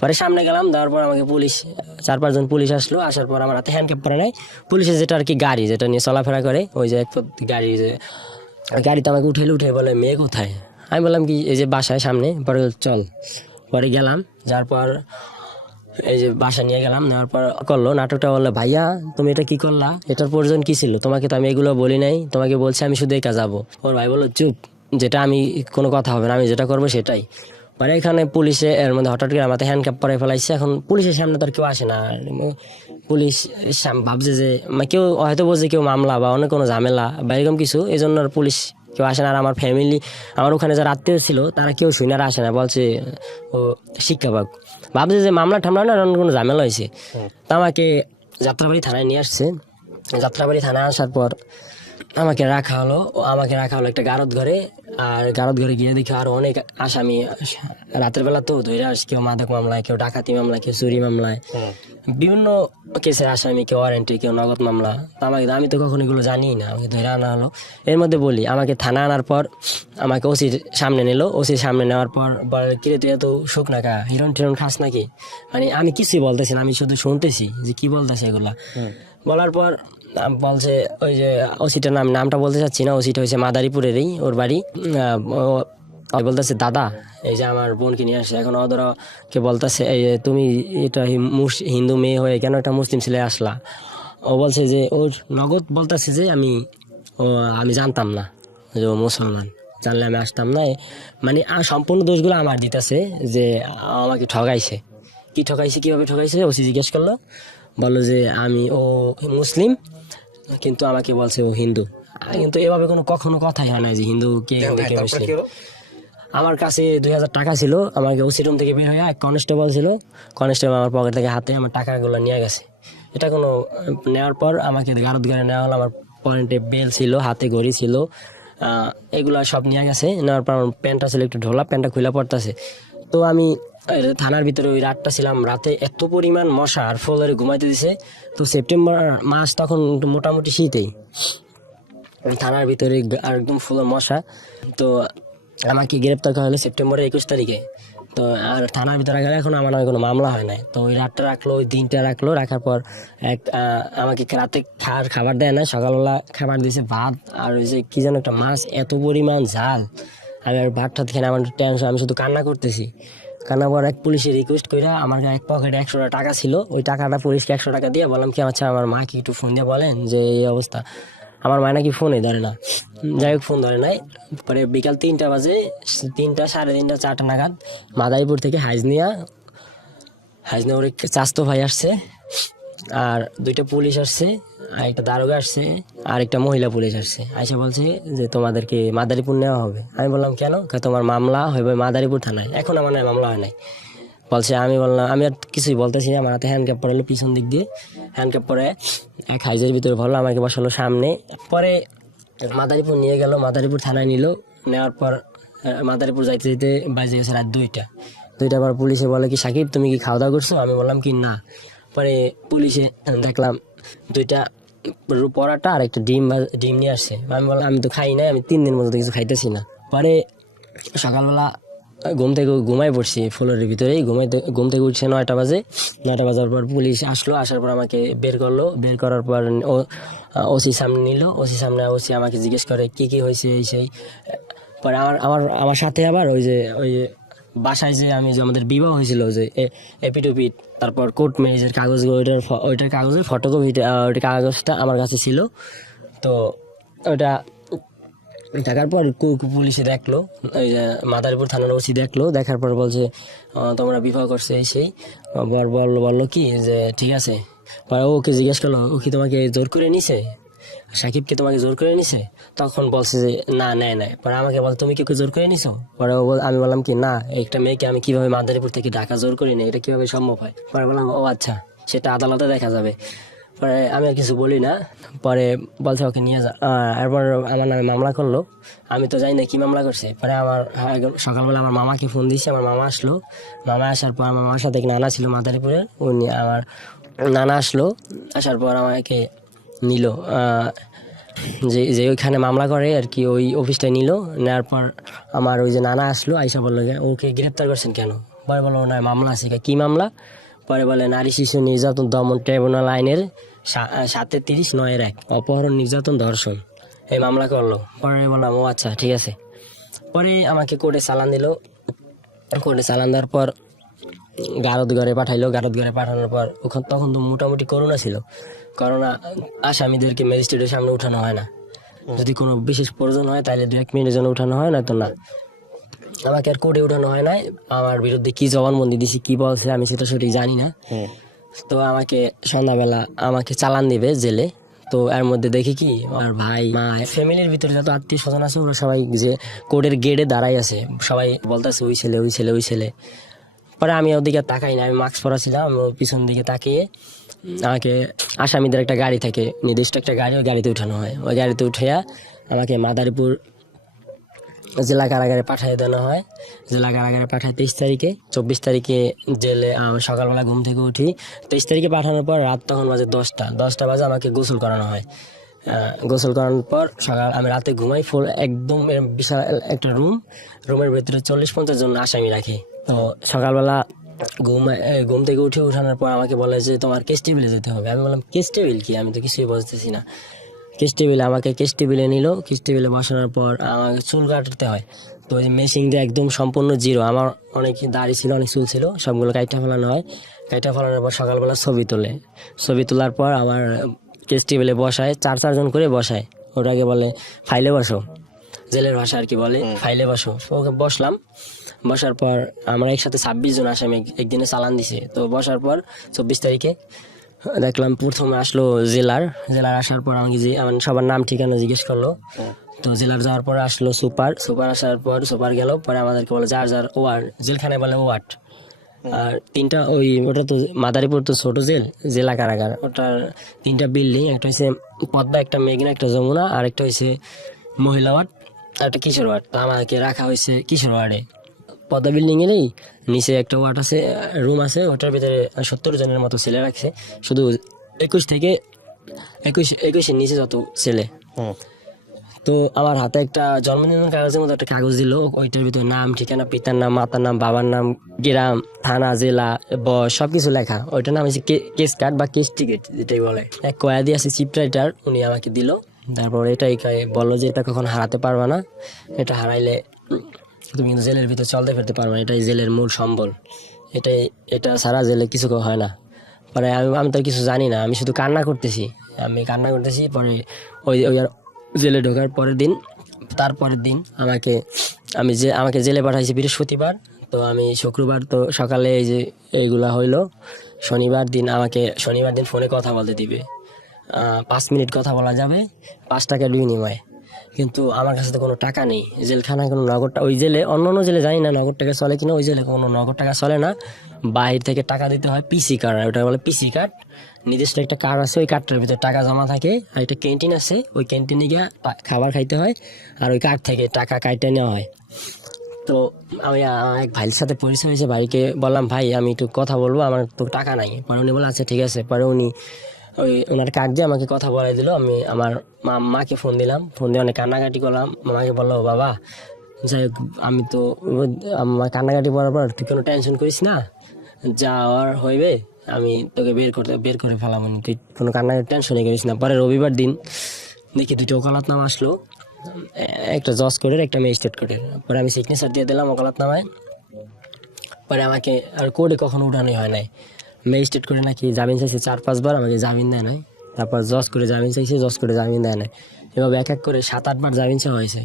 পরে সামনে গেলাম, দেওয়ার পর আমাকে পুলিশ 4-5 জন পুলিশ আসলো। আসার পর আমার হাতে হ্যান্ডক্যাপ পরে নাই, পুলিশের যেটা আর কি গাড়ি যেটা নিয়ে চলাফেরা করে, ওই যে গাড়ি, যে গাড়িতে আমাকে উঠে বলে মেয়ে কোথায়। আমি বললাম কি এই যে বাসায় সামনে। পরে চল, পরে গেলাম, যার পর এই যে বাসা নিয়ে গেলাম, নেওয়ার পর করলো নাটকটা, বললো ভাইয়া তুমি এটা কি করলা, এটার প্রয়োজন কি ছিল, তোমাকে তো আমি এগুলো বলি নাই, তোমাকে বলছি আমি শুধু একা যাবো। ওর ভাই বললো চুপ, যেটা আমি কোনো কথা হবে না, আমি যেটা করবো সেটাই। পরে এখানে পুলিশে এর মধ্যে হঠাৎ করে আমাকে হ্যান্ডকাপ পরে ফেলাইছে। এখন পুলিশের সামনে তো আর কেউ আসে না, পুলিশ ভাবছে যে কেউ হয়তো বলছে কেউ মামলা বা অনেক কোনো ঝামেলা বা এরকম কিছু, এই জন্য আর পুলিশ কেউ আসে না। আর আমার ফ্যামিলি, আমার ওখানে যারা আত্মীয় ছিল তারা কেউ শুনে আর আসে না, বলছে ও শিক্ষা পাক, ভাবছে যে মামলা ঠামলা না অন্য কোনো ঝামেলা হয়েছে। তা আমাকে যাত্রাবাড়ি থানায় নিয়ে আসছে। যাত্রাবাড়ি থানায় আসার পর আমাকে রাখা হলো একটা গারদ ঘরে। আর গারদ ঘরে গিয়ে দেখি আরো অনেক আসামি, রাতের বেলা তো ধরে আসে, কেউ মাদক মামলায়, কেউ ডাকাতি মামলায়, কেউ চুরি মামলায়, বিভিন্ন কেসের আসামি, কেউ ওয়ারেন্টি, কেউ নগদ মামলা। আমি তো কখনো এগুলো জানি না, আমাকে ধরে আনা হলো। এর মধ্যে বলি আমাকে থানা আনার পর আমাকে ওসির সামনে নিল। ওসির সামনে নেওয়ার পর বলে কিরে তুই এত শোক নাকা, হিরণ টিরণ খাস নাকি, মানে আমি কিছুই বলতেছি না, আমি শুধু শুনতেছি যে কি বলতেছে এগুলা। বলার পর বলছে, ওই যে ওসিটার নামটা বলতে চাচ্ছি না, ওসিটা হয়েছে মাদারীপুরেরই, ওর বাড়ি। বলতেছে দাদা এই যে আমার বোনকে নিয়ে আসে, এখন ওদেরকে বলতেছে এই যে তুমি এটা হিন্দু মেয়ে হয়ে কেন একটা মুসলিম ছেলে আসলা। ও বলছে যে ওর নগদ বলতেছে যে আমি জানতাম না যে ও মুসলমান, জানলে আমি আসতাম না। মানে সম্পূর্ণ দোষগুলো আমার দিতেছে, যে আমাকে ঠগাইছে। কিভাবে ঠগাইছে ওসি জিজ্ঞেস করলো, বললো যে ও মুসলিম, কিন্তু আমাকে বলছে ও হিন্দু। কিন্তু এভাবে কখনো কথাই হয় না যে হিন্দু কে মুসলিম। আমার কাছে 2000 টাকা ছিল, আমাকে ওসি রুম থেকে বের হয়ে এক কনস্টেবল ছিল, কনস্টেবল আমার পকেট থেকে হাতে আমার টাকাগুলো নিয়ে গেছে। এটা নেওয়ার পর আমাকে গারদ ঘরে নেওয়া হলো। আমার পয়েন্টে বেল ছিল, হাতে ঘড়ি ছিল, এগুলা সব নিয়ে গেছে। নেওয়ার পর আমার প্যান্টটা ছিল একটু ঢোলা, প্যান্টটা খুলে পড়তেছে। তো আমি থানার ভিতরে ওই রাতটা ছিলাম। রাতে এত পরিমাণ মশা আর ফ্লোরে ঘুমাইতে দিছে। তো সেপ্টেম্বর মাস, তখন মোটামুটি শীতেই, থানার ভিতরে আর একদম ফুল মশা। তো আমাকে গ্রেপ্তার করা হলো সেপ্টেম্বরের 21 তারিখে। তো আর থানার ভিতরে গেলে এখন আমার নামে কোনো মামলা হয় নাই। তো ওই রাতটা রাখলো, ওই দিনটা রাখলো। রাখার পর আমাকে রাতে খাবার দেয় না, সকালবেলা খাবার দিয়েছে ভাত আর ওই যে কি যেন একটা মাছ, এত পরিমাণ ঝাল। আমি আর ভাতটা খেয়ে আমার টেনশন, আমি শুধু কান্না করতেছি। কান্না পর এক পুলিশে রিকোয়েস্ট করে আমার এক পকেটে 100 টাকা ছিল, ওই টাকাটা পুলিশকে 100 টাকা দিয়ে বললাম কি আচ্ছা আমার মাকে একটু ফোন দিয়ে বলেন যে এই অবস্থা। আমার মা নাকি ফোনে ধরে না, যাই হোক ফোন ধরে নাই। পরে বিকাল 3টা বাজে, 3টা, 3:30, 4টা নাগাদ মাদারীপুর থেকে হাইজনিয়া ওর চাস্তো ভাই আসছে, আর 2টা পুলিশ আসছে, আর একটা দারোগা আসছে, আর একটা মহিলা পুলিশ আসছে। আইসা বলছে যে তোমাদেরকে মাদারীপুর নেওয়া হবে। আমি বললাম কেন? তোমার মামলা হইবে মাদারীপুর থানায়। এখন আমার মামলা হয় নাই বলছে। আমি বললাম আমি আর কিছুই বলতেছি না। আমার হাতে হ্যান্ডক্যাপ পরালো, পিছন দিক দিয়ে হ্যান্ডক্যাপ পরে এক হাইজের ভিতরে ভরলো, আমাকে বসালো সামনে। পরে মাদারীপুর নিয়ে গেল, মাদারীপুর থানায় নিল। নেওয়ার পর মাদারীপুর যাইতে যেতে বাজে গেছে রাত 2টা পর পুলিশে বলে কি সাকিব তুমি কি খাওয়া দাওয়া করছো? আমি বললাম কি না। পরে পুলিশে দেখলাম 2টা পরাটা আর একটা ডিম নিয়ে আসছে। আমি বললাম আমি তো খাই নাই, আমি 3 দিন মতো কিছু খাইতেছি না। পরে সকালবেলা ঘুমাই পড়ছি ফ্লোরের ভিতরেই, ঘুম থেকে উঠছে 9টা বাজে। 9টা বাজার পর পুলিশ আসলো, আসার পর আমাকে বের করলো। বের করার পর ওসি সামনে নিল। ওসি আমাকে জিজ্ঞেস করে কি হয়েছে এই সেই। পরে আমার সাথে আবার ওই যে বাসায় যে আমাদের বিবাহ হয়েছিল, যে এপিটুপিট, তারপর কোর্ট ম্যারেজের কাগজ, ওইটার কাগজের ফটোকপি, ওইটা কাগজটা আমার কাছে ছিল। তো ওইটা দেখার পর পুলিশে দেখলো, ওই যে মাদারীপুর থানার ওসি দেখলো। দেখার পর বলছে তোমরা বিবাহ করছে এই সেই। বললো কি যে ঠিক আছে। পরে ওকে জিজ্ঞেস করলো ও কি তোমাকে জোর করে নিছে, সাকিবকে তোমাকে জোর করে নিছে? তখন বলছে যে না, নেয় নাই। পরে আমাকে বল তুমি কি জোর করে নিছো? পরে আমি বললাম কি না, একটা মেয়েকে আমি কিভাবে মাদারীপুর থেকে ঢাকা জোর করে নিই, এটা কিভাবে সম্ভব হয়? পরে বললাম ও আচ্ছা, সেটা আদালতে দেখা যাবে। পরে আমি আর কিছু বলি না। পরে বলছে ওকে নিয়ে যা। এরপর আমার নামে মামলা করলো। আমি তো জানি না কি মামলা করছে। পরে সকালবেলা আমার মামাকে ফোন দিয়েছি, আমার মামা আসলো। মামা আসার পর আমার মামার সাথে এক নানা ছিল মাদারীপুরের, উনি আমার নানা আসলো। আসার পর আমাকে নিল, যে ওইখানে মামলা করে আর কি, ওই অফিসটায় নিল। নেওয়ার পর আমার ওই যে নানা আসলো, আইসা বললো ওকে গ্রেপ্তার করছেন কেন? পরে বলো না মামলা আছে, কি মামলা? পরে বলে নারী শিশু নির্যাতন দমন ট্রাইব্যুনাল আইনের 7-30-9-1 অপহরণ নির্যাতন ধর্ষণ, এই মামলা করলো। পরে বললাম ও আচ্ছা ঠিক আছে। পরে আমাকে কোর্টে চালান দিল। কোর্টে চালান দেওয়ার পর গারদঘরে পাঠাইলো। গারদঘরে পাঠানোর পর তখন তো মোটামুটি করোনা ছিল। করোনা আসামিদেরকে ম্যাজিস্ট্রেটের সামনে উঠানো হয় না, যদি কোনো বিশেষ প্রয়োজন হয় তাহলে 2-1 মিনিটের জন্য উঠানো হয়, না তো না। আমাকে আর কোর্টে উঠানো হয় নাই। আমার বিরুদ্ধে কি জবানবন্দি দিছি, কি বলছে আমি সেটা সঠিক জানি না। তো আমাকে সন্ধ্যাবেলা আমাকে চালান দিবে জেলে। তো এর মধ্যে দেখি কি আমার ভাই মা ফ্যামিলির ভিতরে যত আত্মীয় স্বজন আছে ওরা সবাই যে কোর্টের গেটে দাঁড়াই আছে, সবাই বলতেছে ওই ছেলে ওই ছেলে ওই ছেলে। পরে আমি ওদিকে তাকাই না, আমি মাস্ক পরা ছিলাম, আমি পিছন দিকে তাকিয়ে আমাকে আসামিদের একটা গাড়ি থাকে, নির্দিষ্ট একটা গাড়ি, ওই গাড়িতে উঠানো হয়। ওই গাড়িতে উঠিয়া আমাকে মাদারীপুর জেলা কারাগারে পাঠিয়ে দেওয়া হয়। জেলা কারাগারে পাঠায় 23 তারিখে। 24 তারিখে জেলে সকালবেলা ঘুম থেকে উঠি। 23 তারিখে পাঠানোর পর রাত তখন বাজে 10টা বাজে আমাকে গোসল করানো হয়। গোসল করানোর পর আমি রাতে ঘুমাই ফুল একদম বিশাল একটা রুমের ভিতরে 40-50 জন আসামি রাখি। তো সকালবেলা ঘুম থেকে উঠানোর পর আমাকে বলে যে তোমার কেস টেবিলে যেতে হবে। আমি বললাম কেস টেবিল কি, আমি তো কিছুই বুঝতেছি না। কেস টেবিলে আমাকে কেস টেবিলে নিল। কেস টেবিলে বসানোর পর আমাকে চুল কাটতে হয়। তো ওই মেশিন দিয়ে একদম সম্পূর্ণ জিরো, আমার অনেক দাড়ি ছিল, অনেক চুল ছিল, সবগুলো কাইটা ফেলানো হয়। কাইটা ফেলানোর পর সকালবেলা ছবি তোলে। ছবি তোলার পর আমার কেস টেবিলে বসায়, 4-4 জন করে বসায়। ওটাকে বলে ফাইলে বসো, জেলের ভাষা আর কি বলে ফাইলে বসো। ওকে বসলাম। বসার পর আমরা একসাথে 26 জন আসামি একদিনে চালান দিছে। তো বসার পর 24 তারিখে দেখলাম প্রথমে আসলো জেলার আসার পর আমাকে আমার সবার নাম ঠিকানা জিজ্ঞেস করলো। তো জেলার যাওয়ার পর আসলো সুপার আসার পর সুপার গেল। পরে আমাদেরকে বলে যার ওয়ার্ড, জেলখানায় বলে ওয়ার্ড। আর 3টা ওটা তো মাদারীপুর তো ছোট জেলা কারাগার, ওটার 3টা বিল্ডিং, একটা হচ্ছে পদ্মা, একটা মেঘনা, একটা যমুনা, আর একটা হচ্ছে মহিলা ওয়ার্ড, আর একটা কিশোর ওয়ার্ড। আমাকে রাখা হয়েছে কিশোর ওয়ার্ডে। পদ্মা বিল্ডিং এরই নিচে একটা ওয়ার্ড আছে, রুম আছে, ওটার ভিতরে 70 জনের মতো ছেলে রাখছে, শুধু 21 নিচে যত ছেলে। তো আমার হাতে একটা জন্মনিবন্ধন কাগজের মতো একটা কাগজ দিল, ওইটার ভিতরে নাম ঠিকানা, পিতার নাম, মাতার নাম, বাবার নাম, গ্রাম, থানা, জেলা, বয়স সবকিছু লেখা। ওইটার নাম হচ্ছে কেস কার্ড বা কেস টিকিট যেটাই বলে। এক কয়েদি আছে চিফ রাইটার, উনি আমাকে দিল। তারপর এটাই বললো যে এটা কখন হারাতে পারবা না, এটা হারাইলে তুমি কিন্তু জেলের ভিতরে চলতে ফিরতে পারবে না, এটাই জেলের মূল সম্বল, এটা ছাড়া জেলে কিছু হয় না। পরে আমি তো কিছু জানি না, আমি শুধু কান্না করতেছি। পরে ওই জেলে ঢোকার তারপরের দিন আমাকে জেলে পাঠাইছে বৃহস্পতিবার। তো আমি শুক্রবার তো সকালে এই যে এইগুলা হইলো। শনিবার দিন ফোনে কথা বলতে দিবে, 5 মিনিট কথা বলা যাবে, 5 টাকার বিনিময়ে। কিন্তু আমার কাছে তো কোনো টাকা নেই, জেলখানায় কোনো নগদ, ওই জেলে অন্য জেলে জানি না নগদ টাকা চলে কিনা, ওই জেলে কোনো নগদ টাকা চলে না, বাহির থেকে টাকা দিতে হয়। পিসি কার্ড, ওটা বলে পিসি কার্ড, নির্দিষ্ট একটা কার্ড আছে, ওই কার্ডটার ভিতরে টাকা জমা থাকে। আর একটা ক্যান্টিন আছে, ওই ক্যান্টিনে গিয়ে খাবার খাইতে হয়, আর ওই কার্ড থেকে টাকা কাটে নেওয়া হয়। তো আমি এক ভাইয়ের সাথে পরিচয় হয়েছে, ভাইকে বললাম ভাই আমি একটু কথা বলবো, আমার তো টাকা নাই। পরে উনি বলে আচ্ছা ঠিক আছে। পরে ওনার কার্ড দিয়ে আমাকে কথা বলাই দিল। আমি আমার মাকে ফোন দিলাম, ফোন দিয়ে অনেক কান্নাকাটি করলাম। মামাকে বললো বাবা যাই হোক, আমি তো আমার কান্নাকাটি করার পর তুই কোনো টেনশন করিস না, যাওয়ার হইবে আমি তোকে বের করে ফেলাম, তুই কোনো কান্নাকাটি টেনশনই করিস না। পরে রবিবার দিন দেখি 2টা ওকালতনামা আসলো, একটা জজ কোর্টের, একটা ম্যাজিস্ট্রেট কোর্টের। পরে আমি সিগনেচার দিয়ে দিলাম ওকালতনামায়। পরে আমাকে আর কোর্টে কখনো উঠানোই হয় নাই। ম্যাজিস্ট্রেট করে নাকি জামিন চাইছে 4-5 বার, আমাকে জামিন দেয় নাই। তারপর জজ করে জামিন চাইছে, জজ করে জামিন দেয় নাই। এভাবে এক করে 7-8 বার জামিন চাওয়া হয়েছে।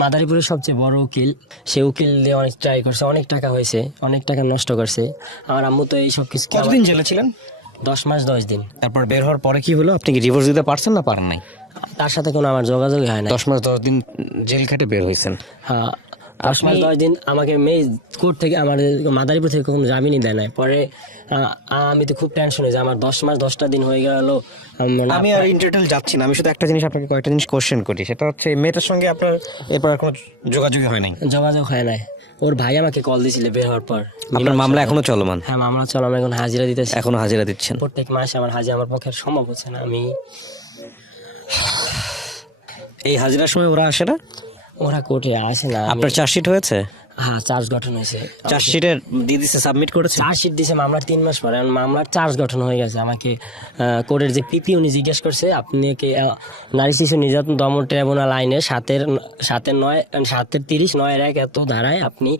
মাদারীপুরের সবচেয়ে বড় উকিল, সে উকিল দিয়ে অনেক ট্রাই করছে, অনেক টাকা হয়েছে, অনেক টাকা নষ্ট করছে। আমার আম্মু তো এই সব কিছু। কতদিন জেলে ছিলেন? 10 মাস 10 দিন। তারপর বের হওয়ার পরে কি হলো? আপনি কি ডিভোর্স দিতে পারছেন না পারেন নাই? তার সাথে কোনো আমার যোগাযোগই হয় না। 10 মাস 10 দিন জেল খেটে বের হয়েছেন। হ্যাঁ, 10 মাস 10 দিন আমাকে কোর্ট থেকে, আমার মাদারীপুর থেকে কোনো জামিনই দেয় নাই। পরে আমি তো খুব টেনশন হয়ে যায়, আমার 10 মাস 10টা দিন হয়ে গেল। আমি আর ইন্টারটেল যাচ্ছি না, আমি শুধু একটা জিনিস আপনাকে কয়েকটা জিনিস কোশ্চেন করি, সেটা হচ্ছে মেয়েটার সঙ্গে আপনার এরপর আর কোনো যোগাযোগই হয় নাই? যোগাযোগ হয় নাই। ওর ভাই আমাকে কল দিয়েছিল বের হওয়ার পর। আপনার মামলা এখনো চলমান? হ্যাঁ, মামলা চলো, আমি এখন হাজিরা দিতেছি। এখনো হাজিরা দিচ্ছেন? প্রত্যেক মাসে আমার হাজিরা, আমার পক্ষে সম্ভব হচ্ছে না। আমি এই হাজিরার সময় ওরা আসে না? ওরা কোর্টে আসে না। আপনার চার্জশিট হয়েছে? হ্যাঁ চার্জ গঠন হয়েছে। চার্জশিটের দিয়ে দিচ্ছে, সাবমিট করেছে? চার্জশিট দিছে মামলার 3 মাস পরে, মামলার চার্জ গঠন হয়ে গেছে। আমাকে কোর্টের যে পিপি উনি জিজ্ঞেস করছে আপনি কি নারী শিশু নির্যাতন দমন ট্রাইব্যুনাল আইনে 7-9 এত ধারায় আপনি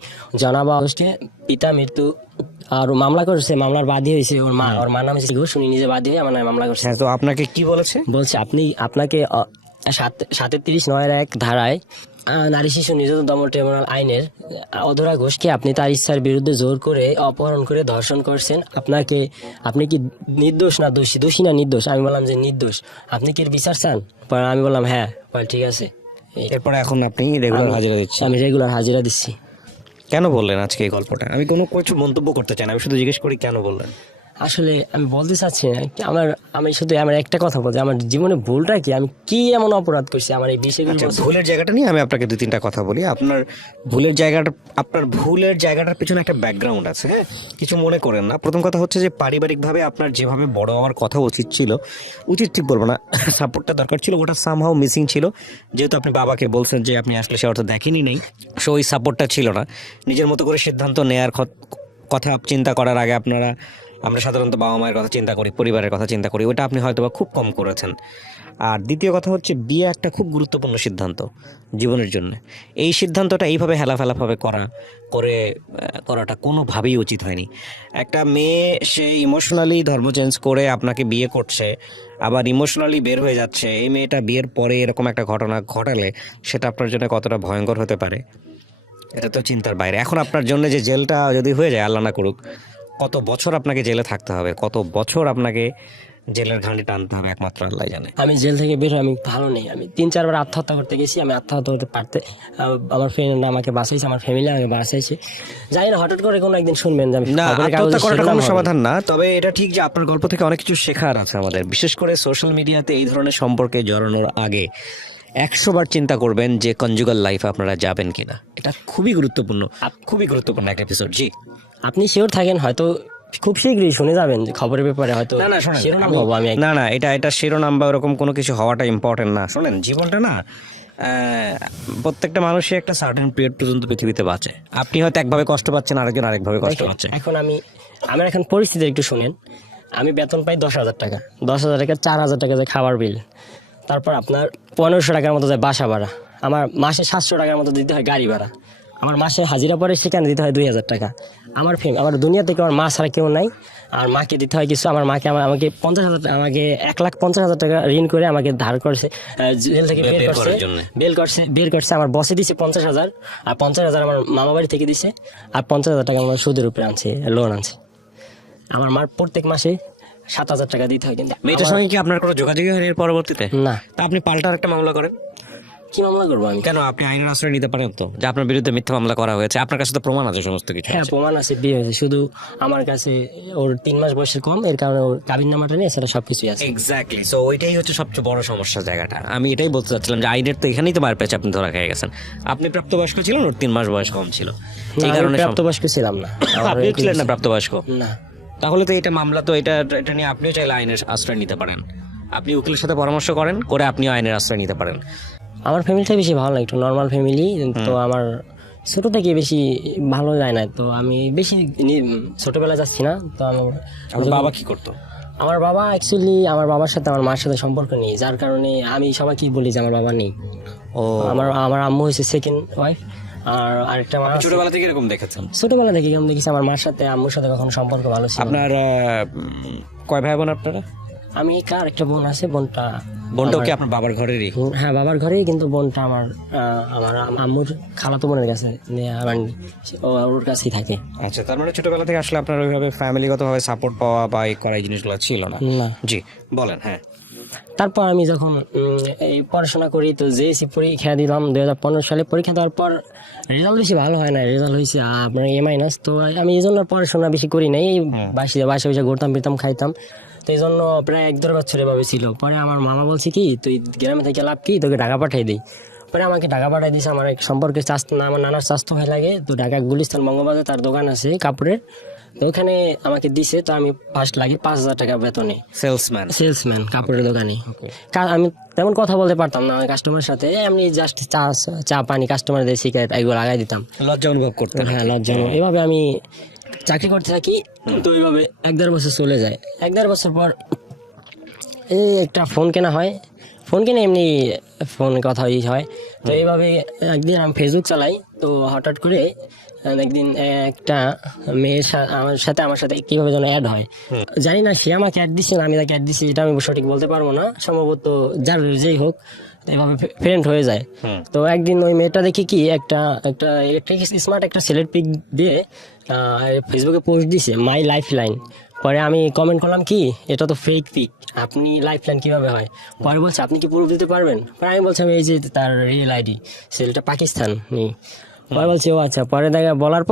জনাবা হোস্টে পিতা মৃত্যু আর মামলা করছে, মামলার বাদী হয়েছে ওর মার নাম হচ্ছে ঘোষ, উনি নিজে বাদী হয়ে আমার নামে মামলা করছে। হ্যাঁ, তো আপনাকে কি বলেছে? বলছে আপনাকে 7-30-9 ধারায় নারী শিশু নির্যাতন দমন ট্রাইব্যুনাল আইনের অধরা ঘোষকে আপনি তার ইচ্ছার বিরুদ্ধে জোর করে অপহরণ করে ধর্ষণ করছেন। আপনি কি নির্দোষ না দোষী, দোষী না নির্দোষ? আমি বললাম যে নির্দোষ। আপনি কি এর বিচার চান? পরে আমি বললাম হ্যাঁ। বল ঠিক আছে। এরপরে এখন আপনি রেগুলার হাজিরা দিচ্ছেন? আমি রেগুলার হাজিরা দিচ্ছি। কেন বললেন আজকে এই গল্পটা? আমি কোনো কিছু মন্তব্য করতে চাই না, আমি শুধু জিজ্ঞেস করি কেন বললেন। আসলে আমি বলতে চাচ্ছি না, আমি শুধু আমার একটা কথা বলছি, আমার জীবনে ভুলটা কি, আমি কি এমন অপরাধ করছি আমার এই বিষয়গুলো। ভুলের জায়গাটা নিয়ে আমি আপনাকে 2-3টা কথা বলি। আপনার ভুলের জায়গাটার পিছনে একটা ব্যাকগ্রাউন্ড আছে, হ্যাঁ, কিছু মনে করেন না। প্রথম কথা হচ্ছে যে পারিবারিকভাবে আপনার যেভাবে বড় হওয়ার কথা উচিত ঠিক বলবো না, সাপোর্টটা দরকার ছিল, ওটা সামহাও মিসিং ছিল। যেহেতু আপনি বাবাকে বলছেন যে আপনি আসলে সে অর্থ দেখেনি নেই, সো ওই সাপোর্টটা ছিল না। নিজের মতো করে সিদ্ধান্ত নেয়ার কথা চিন্তা করার আগে আমরা সাধারণত বাবা মায়ের কথা চিন্তা করি, পরিবারের কথা চিন্তা করি, ওটা আপনি হয়তো বা খুব কম করেছেন। আর দ্বিতীয় কথা হচ্ছে বিয়ে একটা খুব গুরুত্বপূর্ণ সিদ্ধান্ত জীবনের জন্য। এই সিদ্ধান্তটা এইভাবে হেলাফেলাভাবে করাটা কোনোভাবেই উচিত হয়নি। একটা মেয়ে সে ইমোশনালি ধর্ম চেঞ্জ করে আপনাকে বিয়ে করছে, আবার ইমোশনালি বের হয়ে যাচ্ছে, এই মেয়েটা বিয়ের পরে এরকম একটা ঘটনা ঘটালে সেটা আপনার জন্য কতটা ভয়ঙ্কর হতে পারে এটা তো চিন্তার বাইরে। এখন আপনার জন্য যে জেলটা যদি হয়ে যায়, আল্লাহ না করুক, কত বছর আপনাকে জেলে থাকতে হবে, কত বছর আপনাকে জেলের ঘানি টানতে হবে, একমাত্র আল্লাহ জানে। আমি জেল থেকে বের হয়ে আমি ভালো নেই। আমি 3-4 বার আত্মহত্যা করতে গেছি, আমি আত্মহত্যা করতে পারতে আমার ফ্রেন্ড আমাকে বাঁচাইছে, আমার ফ্যামিলি আমাকে বাঁচাইছে। জানি না হঠাৎ করে কোনো একদিন শুনবেন যে আমি না, খবরের কাগজে আত্মহত্যা করাটা শিরোনাম কোনো হবে। সমাধান না। তবে এটা ঠিক যে আপনার গল্প থেকে অনেক কিছু শেখার আছে আমাদের, বিশেষ করে সোশ্যাল মিডিয়াতে এই ধরনের সম্পর্কে জড়ানোর আগে 100 বার চিন্তা করবেন যে কনজুগাল লাইফে আপনারা যাবেন কিনা। এটা খুবই গুরুত্বপূর্ণ একটা এপিসোড। জি, আপনি শিওর থাকেন, হয়তো খুব শীঘ্রই শুনে যাবেন যে খবরের ব্যাপারে হয়তো শিরোনাম হবো আমি। এটা শিরোনাম বা ওরকম কোনো কিছু হওয়াটা ইম্পর্টেন্ট না। শোনেন, জীবনটা না, প্রত্যেকটা মানুষই একটা সার্টেন পিরিয়ড পর্যন্ত পৃথিবীতে বাঁচে। আপনি হয়তো একভাবে কষ্ট পাচ্ছেন, আরেকভাবে কষ্ট পাচ্ছে। এখন আমার এখন পরিস্থিতি একটু শুনেন। আমি বেতন পাই 10,000 টাকা, 10,000 টাকা 4,000 টাকা যায় খাবার বিল, তারপর আপনার 1500 টাকার মতো যায় বাসা ভাড়া, আমার মাসে 700 টাকার মতো দিতে হয় গাড়ি ভাড়া, আমার মাসে হাজিরা পরে সেখানে দিতে হয় 2,000 টাকা। আমার দুনিয়া থেকে আমার মা ছাড়া কেউ নাই। আর মাকে দিতে হয় কিছু, আমাকে 1,50,000 টাকা ঋণ করে আমাকে ধার করছে, জেল থেকে বের করছে। আমার বসে দিছে 50,000, আর 50,000 আমার মামা বাড়ি থেকে দিছে, আর 50,000 টাকা আমার সুদের উপরে আনছে, লোন আনছে। আমার মার প্রত্যেক মাসে 7,000 টাকা দিতে হয়। কিন্তু মেয়েটার সঙ্গে কি আপনার কোনো যোগাযোগই হয়নি এর পরবর্তীতে? না। তা আপনি পাল্টা একটা মামলা করেন। কি মামলা করবো আমি? কেন? আপনি আইনের আশ্রয় নিতে পারেন তো, যে আপনার বিরুদ্ধে মিথ্যা মামলা করা হয়েছে, আপনার কাছে তো প্রমাণ আছে সমস্ত কিছু। হ্যাঁ, প্রমাণ আছে, বিয়ে হয়েছে। শুধু আমার কাছে ওর 3 মাস বয়সের কম, এর কারণে ওর কাবিন নামাটা নেই, সেটা সবকিছুই আছে। এক্স্যাক্টলি। সো ওইটাই হচ্ছে সবচেয়ে বড় সমস্যার জায়গাটা। আমি এটাই বলতে চাচ্ছিলাম যে আইনের তো এখানেই তো মার পেয়েছে, আপনি ধরা খেয়ে গেছেন। আপনি প্রাপ্তবয়স্ক ছিলেন, ওর 3 মাস বয়স কম ছিল, এই কারণে প্রাপ্তবয়স্ক ছিলাম না। আপনি ছিলেন না প্রাপ্তবয়স্ক? না। তাহলে তো এটা মামলা, তো এটা নিয়ে আপনিও চাইলে আইনের আশ্রয় নিতে পারেন। আপনি উকিলের সাথে পরামর্শ করেন, করে আপনিও আইনের আশ্রয় নিতে পারেন। আমার ফ্যামিলিটা বেশি ভালো না, একটু নর্মাল ফ্যামিলি। তো আমার ছোট থেকে বেশি ভালো যায় না, তো আমি বেশি ছোটবেলা যাচ্ছি না। তো আমার বাবা কি করতো? আমার বাবা অ্যাকচুয়ালি, আমার বাবার সাথে আমার মার সাথে সম্পর্ক নেই, যার কারণে আমি সবাইকে বলি যে আমার বাবা নেই। ও, আমার আম্মু হয়েছে সেকেন্ড ওয়াইফ, আর আরেকটা মা। ছোটবেলা থেকে এরকম দেখেছেন? ছোটবেলা থেকে এরকম দেখেছি। আমার মার সাথে আম্মুর সাথে কখনো সম্পর্ক ভালো ছিল না। আপনার কয় ভাই বোন আপনারা? আমি একটা বোন আছে, বোনটাও কি আপনার বাবার ঘরেরই? হ্যাঁ, বাবার ঘরেই, কিন্তু বোনটা আমার আম্মুর খালাতো বোনের কাছে, ওর কাছেই থাকে। আচ্ছা, তার মানে ছোটবেলা থেকে আসলে আপনার ওইভাবে ফ্যামিলিগতভাবে সাপোর্ট পাওয়া বা এই করা এই জিনিসগুলো ছিল না? না। জি, বলেন। হ্যাঁ, তারপর আমি যখন এই পড়াশোনা করি, তো জেএসসি পরীক্ষা দিলাম 2015 সালে। পরীক্ষা দেওয়ার পর রেজাল্ট বেশি ভালো হয় না, রেজাল্ট হয়েছে আপনার A-। তো আমি এই জন্য পড়াশোনা বেশি করি নাই, বাসে ঘুরতাম ফিরতাম খাইতাম। তো এই জন্য প্রায় 1-1.5 বছর এভাবে ছিল। পরে আমার মামা বলছে কি, তুই গ্রামে থেকে লাভ কি, তোকে ঢাকা পাঠিয়ে দিই। পরে আমাকে ঢাকা পাঠিয়ে দিয়েছে। আমার এক সম্পর্কে আমার নানার স্বাস্থ্য ভাই লাগে, তো ঢাকা গুলিস্তান বঙ্গবাজার তার দোকান আছে কাপড়ের। তো ওখানে আমাকে দিছে, তো আমি ফার্স্ট লাগি 5,000 টাকা বেতনে, সেলসম্যান। সেলসম্যান কাপড়ের দোকানে। আমি তেমন কথা বলতে পারতাম না কাস্টমার সাথে, এমনি জাস্ট চা পানি কাস্টমারদের শিখাই এগুলো লাগাই দিতাম। লজ্জা অনুভব করতেন? হ্যাঁ, লজ্জা। এভাবে আমি চাকরি করতে থাকি। তো এইভাবে 1-1.5 বছর চলে যায়। 1-1.5 বছর পর এই একটা ফোন কেনা হয়, ফোন কিনে এমনি ফোন কথা হয়। তো এইভাবে একদিন আমি ফেসবুক চালাই, তো হঠাৎ করে একদিন একটা মেয়ের আমার সাথে কিভাবে যেন অ্যাড হয়, জানি না সে আমাকে অ্যাড দিচ্ছে না আমি তাকে অ্যাড দিচ্ছি, এটা আমি সঠিক বলতে পারবো না, সম্ভবত যার যেই হোক এভাবে ফ্রেন্ড হয়ে যায়। তো একদিন ওই মেয়েটা দেখি কি একটা ইলেকট্রিক স্মার্ট একটা ছেলের পিক দিয়ে ফেসবুকে পোস্ট দিছে, মাই লাইফ লাইন। পরে আমি কমেন্ট করলাম কি এটা তো ফেক পিক, আপনি লাইফ লাইন কীভাবে হয়? পরে বলছে আপনি কি প্রুফ দিতে পারবেন? পরে আমি বলছিলাম এই যে তার রিয়েল আইডি, ছেলেটা পাকিস্তানি। পরে বলছে ও আচ্ছা। পরে বলার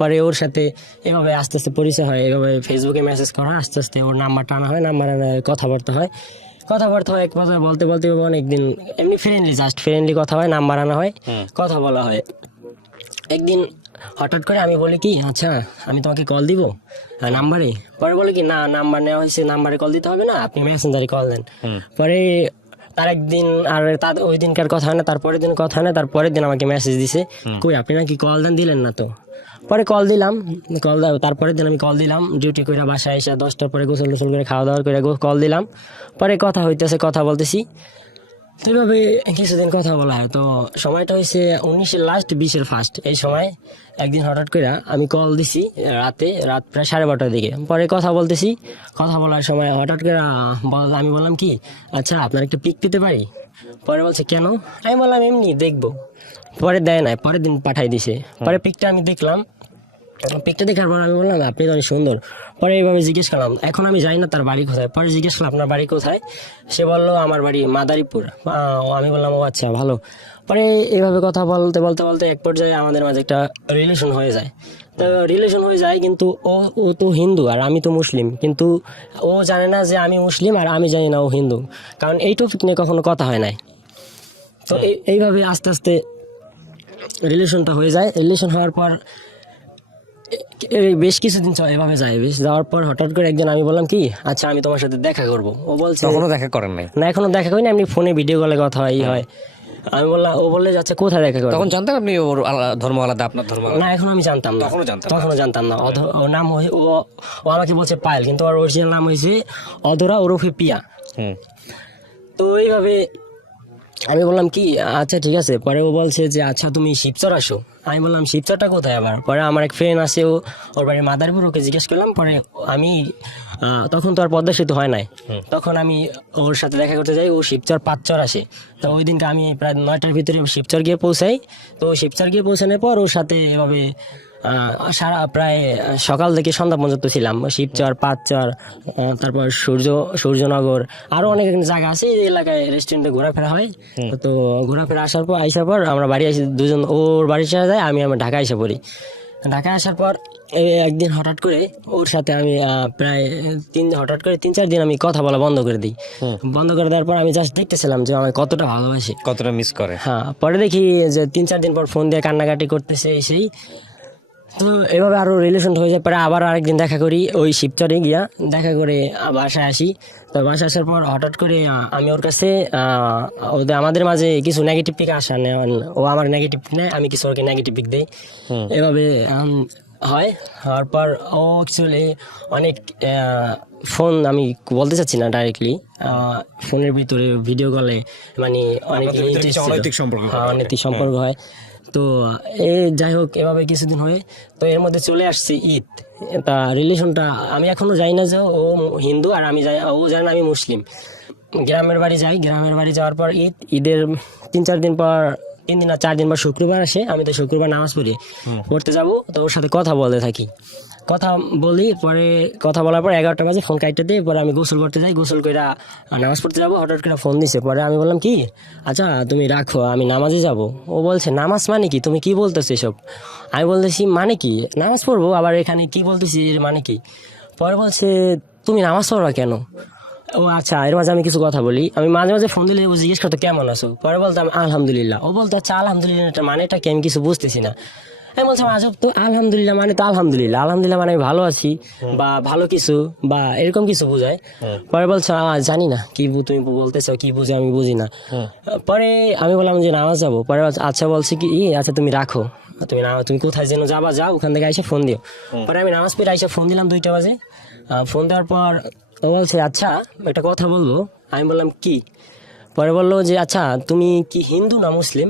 পরে ওর সাথে এভাবে আস্তে আস্তে পরিচয় হয়, এভাবে ফেসবুকে মেসেজ করা হয়, আস্তে আস্তে ওর নাম্বারটা আনা হয়, নাম্বার আনা কথাবার্তা হয় এক কথা বলতে অনেকদিন এমনি ফ্রেন্ডলি কথা হয়, নাম্বার আনা হয়, কথা বলা হয়। একদিন হঠাৎ করে আমি বলি কি আচ্ছা আমি তোমাকে কল দিব নাম্বারে। পরে বলে কি না, নাম্বার নেওয়া হয়েছে, নাম্বারে কল দিতে হবে না, আপনি মেসেঞ্জারে কল দেন। পরে তার একদিন আর ওই দিনকার কথা হয় না, তারপরের দিন কথা হয় না, তারপরের দিন আমাকে মেসেজ দিছে, কই আপনি নাকি কল দিলেন না তো। পরে কল দিলাম, তারপরের দিন আমি কল দিলাম, ডিউটি করে বাসায় এসে 10টার পরে গোসল করে খাওয়া দাওয়া করে কল দিলাম। পরে কথা হইতেছে, কথা বলতেছি, তো এইভাবে কিছুদিন কথা বলা হয়। তো সময়টা হয়েছে 19-এর লাস্ট 20-এর ফার্স্ট, এই সময় একদিন হঠাৎ করে আমি কল দিছি রাত প্রায় 12:30টার দিকে। পরে কথা বলতেছি, কথা বলার সময় হঠাৎ করে আমি বললাম কি আচ্ছা আপনার একটা পিক পেতে পারি? পরে বলছে কেন? আমি বললাম এমনি দেখবো। পরে দেয় নাই, পরের দিন পাঠাই দিছে। পরে পিকটা আমি দেখলাম, পিকটা দেখার পর আমি বললাম আপনি তো অনেক সুন্দর। পরে এইভাবে জিজ্ঞেস করলাম, এখন আমি জানি না তার বাড়ি কোথায়। পরে জিজ্ঞেস করলাম আপনার বাড়ি কোথায়? সে বললো আমার বাড়ি মাদারীপুর। আমি বললাম ও আচ্ছা ভালো। পরে এইভাবে কথা বলতে এক পর্যায়ে আমাদের মাঝে একটা রিলেশন হয়ে যায়। তো রিলেশন হয়ে যায়, কিন্তু ও তো হিন্দু আর আমি তো মুসলিম, কিন্তু ও জানে না যে আমি মুসলিম আর আমি জানি না ও হিন্দু, কারণ এই টপিক নিয়ে কখনো কথা হয় নাই। তো এইভাবে আস্তে আস্তে রিলেশনটা হয়ে যায়। রিলেশন হওয়ার পর বেশ কিছুদিন এভাবে যায়, যাওয়ার পর হঠাৎ করে একদিন আমি বললাম কি আচ্ছা আমি তোমার সাথে দেখা করবো। ও বলছে কখনো দেখা করেন নাই? না, এখনো দেখা করিনি, এমনি ফোনে ভিডিও কলে কথা হয়। আমি বললাম, ও বললে আচ্ছা কোথায় দেখা করবো? তখন জানতেন আপনি ওর ধর্ম আলাদা, আপনার ধর্ম আলাদা? না, এখন আমি জানতাম না, তখনও জানতাম না। ওর নাম ও আমাকে বলছে পায়েল, কিন্তু ওর অরিজিনাল নাম হয়েছে অধরা ওরফে পিয়া। তো এইভাবে আমি বললাম কি আচ্ছা ঠিক আছে। পরে ও বলছে যে আচ্ছা তুমি শিবচর আসো। আমি বললাম শিবচরটা কোথায় আবার? পরে আমার এক ফ্রেন্ড আছে, ওর বাড়ি মাদারীপুর, ওকে জিজ্ঞেস করলাম। পরে আমি তখন তো আর পদ্মা সেতু হয় নাই, তখন আমি ওর সাথে দেখা করতে যাই, ও শিবচর 5 চর আসে। তো ওই দিনকে আমি প্রায় 9টার ভিতরে শিবচর গিয়ে পৌঁছাই। তো শিবচর গিয়ে পৌঁছানোর পর ওর সাথে এভাবে সারা প্রায় সকাল থেকে সন্ধ্যা পর্যন্ত ছিলাম। শিবচর, 5 চর, তারপর সূর্যনগর, আরো অনেক জায়গা আছে এই এলাকায়, রেস্টুরেন্টে ঘোরাফেরা হয়। তো ঘোরাফেরা আসার পর আমরা বাড়ি আসি দুজন, ওর বাড়ি চলে যায়, আমি আমার ঢাকা এসে পড়ি। ঢাকা আসার পর একদিন হঠাৎ করে ওর সাথে আমি প্রায় 3-4 দিন আমি কথা বলা বন্ধ করে দিই। বন্ধ করে দেওয়ার পর আমি জাস্ট দেখতেছিলাম যে আমায় কতটা ভালোবাসে, কতটা মিস করে। হ্যাঁ, পরে দেখি যে 3-4 দিন পর ফোন দিয়ে কান্নাকাটি করতেছে সেই। তো এভাবে আরো রিলেশন হয়ে যায়। পরে আবার আরেকদিন দেখা করি, ওই শিবচরে গিয়া দেখা করে বাসায় আসি। তো বাসায় আসার পর হঠাৎ করে আমি ওর কাছে আমাদের মাঝে কিছু নেগেটিভ পিক আসা নেয়, ও আমার নেগেটিভ নেয়, আমি কিছু ওকে নেগেটিভ পিক দিই, এভাবে হওয়ার পর ও অ্যাকচুয়ালি অনেক ফোন, আমি বলতে চাচ্ছি না ডাইরেক্টলি, ফোনের ভিতরে ভিডিও কলে মানে অনেক অনৈতিক সম্পর্ক হয়। তো যাই হোক এভাবে কিছুদিন হয়। তো এর মধ্যে চলে আসছে ঈদ। তা রিলেশনটা আমি এখনো জানি না যে ও হিন্দু আর আমি যাই, ও জানে না আমি মুসলিম। গ্রামের বাড়ি যাই, গ্রামের বাড়ি যাওয়ার পর ঈদের 3-4 দিন পর, 3 দিন আর 4 দিন পর শুক্রবার আসে। আমি তো শুক্রবার নামাজ পড়তে যাবো, তো ওর সাথে কথা বলতে থাকি, কথা বলি। পরে কথা বলার পর 11টা বাজে ফোন কাটতে দিই। পরে আমি গোসল করতে যাই, গোসল করে নামাজ পড়তে যাবো, হঠাৎ করে ফোন দিছে। পরে আমি বললাম কি আচ্ছা তুমি রাখো, আমি নামাজে যাব। ও বলছে নামাজ মানে কি, তুমি কি বলতেছো এসব? আমি বলতেছি মানে কি, নামাজ পড়বো, আবার এখানে কি বলতেছি মানে কি? পরে বলছে তুমি নামাজ পড়বা কেন? ও আচ্ছা, এর মাঝে আমি কিছু কথা বলি। আমি মাঝে মাঝে ফোন দিলে ও জিজ্ঞেস করতো কেমন আছো, পরে বলতাম আলহামদুলিল্লাহ। ও বলতো আচ্ছা আলহামদুলিল্লাহ মানেটা কি, আমি কিছু বুঝতেছি না। আমি বলছিলাম আজব তো, আলহামদুলিল্লাহ মানে তো আলহামদুলিল্লাহ, আলহামদুলিল্লাহ মানে আমি ভালো আছি বা ভালো কিছু বা এরকম কিছু বোঝায়। পরে বলছো জানি না কি তুমি বলতেছো, কি বুঝে আমি বুঝি না। পরে আমি বললাম যে নামাজ যাবো। পরে আচ্ছা বলছে কি আচ্ছা তুমি রাখো, তুমি কোথায় যেন যাবা, যাও, ওখান থেকে আইসা ফোন দিও। পরে আমি নামাজ পড়ে আইসা ফোন দিলাম 2টা বাজে। ফোন দেওয়ার পর ও বলছে আচ্ছা একটা কথা বলবো। আমি বললাম কি? পরে বললো যে আচ্ছা তুমি কি হিন্দু না মুসলিম?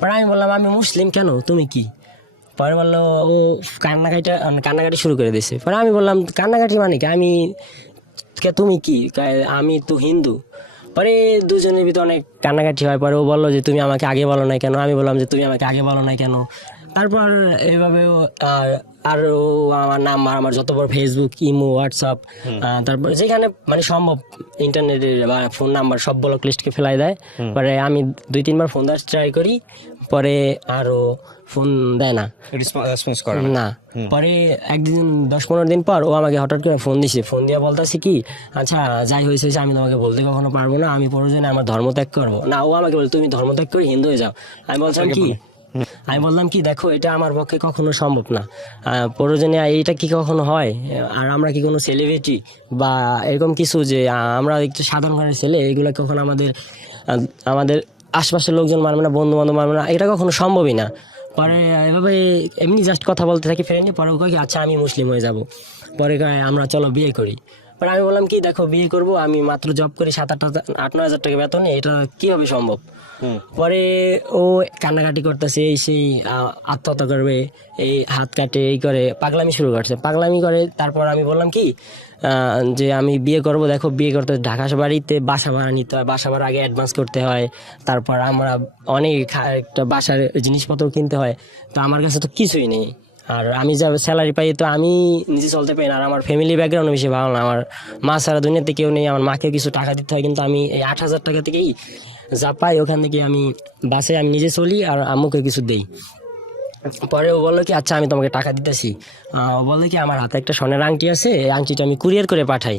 পরে আমি বললাম আমি মুসলিম। কেন, তুমি কি? পরে বললো ও কান্নাকাটি শুরু করে দিয়েছে। পরে আমি বললাম কান্নাকাটি মানে কি, তুমি কি? আমি তো হিন্দু। পরে দুজনের ভিতরে অনেক কান্নাকাটি হয়। পরে ও বললো যে তুমি আমাকে আগে বলো নাই কেন? আমি বললাম যে তুমি আমাকে আগে বলো নাই কেন? তারপর এইভাবেও আর ও আমার নাম্বার, আমার যত বড় ফেসবুক, ইমো, হোয়াটসঅ্যাপ, তারপর যেখানে মানে সম্ভব ইন্টারনেটের বা ফোন নাম্বার সব ব্লক লিস্টকে ফেলাই দেয়। পরে আমি 2-3 বার ফোন দেওয়ার ট্রাই করি, পরে আরও ফোন দেয় না, রেসপন্স করে না। পরে একদিন 10-15 দিন পর ও আমাকে হঠাৎ করে ফোন দিছে। ফোন দিয়া বলতেছে কি আচ্ছা যাই হয়েছে আমি তোমাকে বলতে কখনো পারবো না, আমি প্রয়োজনে আমার ধর্ম ত্যাগ করবো। না, ও আমাকে বলে তুমি ধর্ম ত্যাগ করে হিন্দু হয়ে যাও। আমি বললাম কি দেখো এটা আমার পক্ষে কখনো সম্ভব না, প্রয়োজনে এইটা কি কখনো হয়? আর আমরা কি কোনো সেলিব্রিটি বা এরকম কিছু যে আমরা একটু সাধারণ ঘরের ছেলে, এগুলো কখনো আমাদের আশপাশের লোকজন মানবে না, বন্ধু বান্ধব মানবে না, এটা কখনো সম্ভবই না। পরে এভাবে এমনি জাস্ট কথা বলতে থাকি ফ্রেন্ডলি। পরে ও কয় আচ্ছা আমি মুসলিম হয়ে যাব। পরে কয় আমরা চলো বিয়ে করি। পরে আমি বললাম কি দেখো বিয়ে করব, আমি মাত্র জব করি 7-8-9 হাজার টাকা বেতনে, এটা কিভাবে সম্ভব? পরে ও কান্নাকাটি করতেছে, এই সেই আত্মহত্যা করবে, এই হাত কাটে, এই করে পাগলামি শুরু করছে, পাগলামি করে। তারপর আমি বললাম কি যে আমি বিয়ে করব, দেখো বিয়ে করতে ঢাকা বাড়িতে বাসা ভাড়া নিতে হয়, বাসা ভাড়া আগে অ্যাডভান্স করতে হয়, তারপর আমরা অনেক একটা বাসার জিনিসপত্র কিনতে হয়। তো আমার কাছে তো কিছুই নেই, আর আমি যা স্যালারি পাই তো আমি নিজে চলতে পারি না। আর আমার ফ্যামিলি ব্যাকগ্রাউন্ড বেশি ভালো না, আমার মা সারা দুনিয়াতে কেউ নেই, আমার মাকে কিছু টাকা দিতে হয়। কিন্তু আমি এই 8,000 টাকা থেকেই যা পাই ওখান থেকে আমি বাসে আমি নিজে চলি আর আম্মুকে কিছু দেই। পরে ও বললো কি আচ্ছা আমি তোমাকে টাকা দিতেছি। ও বললো কি আমার হাতে একটা স্বর্ণের আংটি আছে, এই আংটিটা আমি কুরিয়ার করে পাঠাই।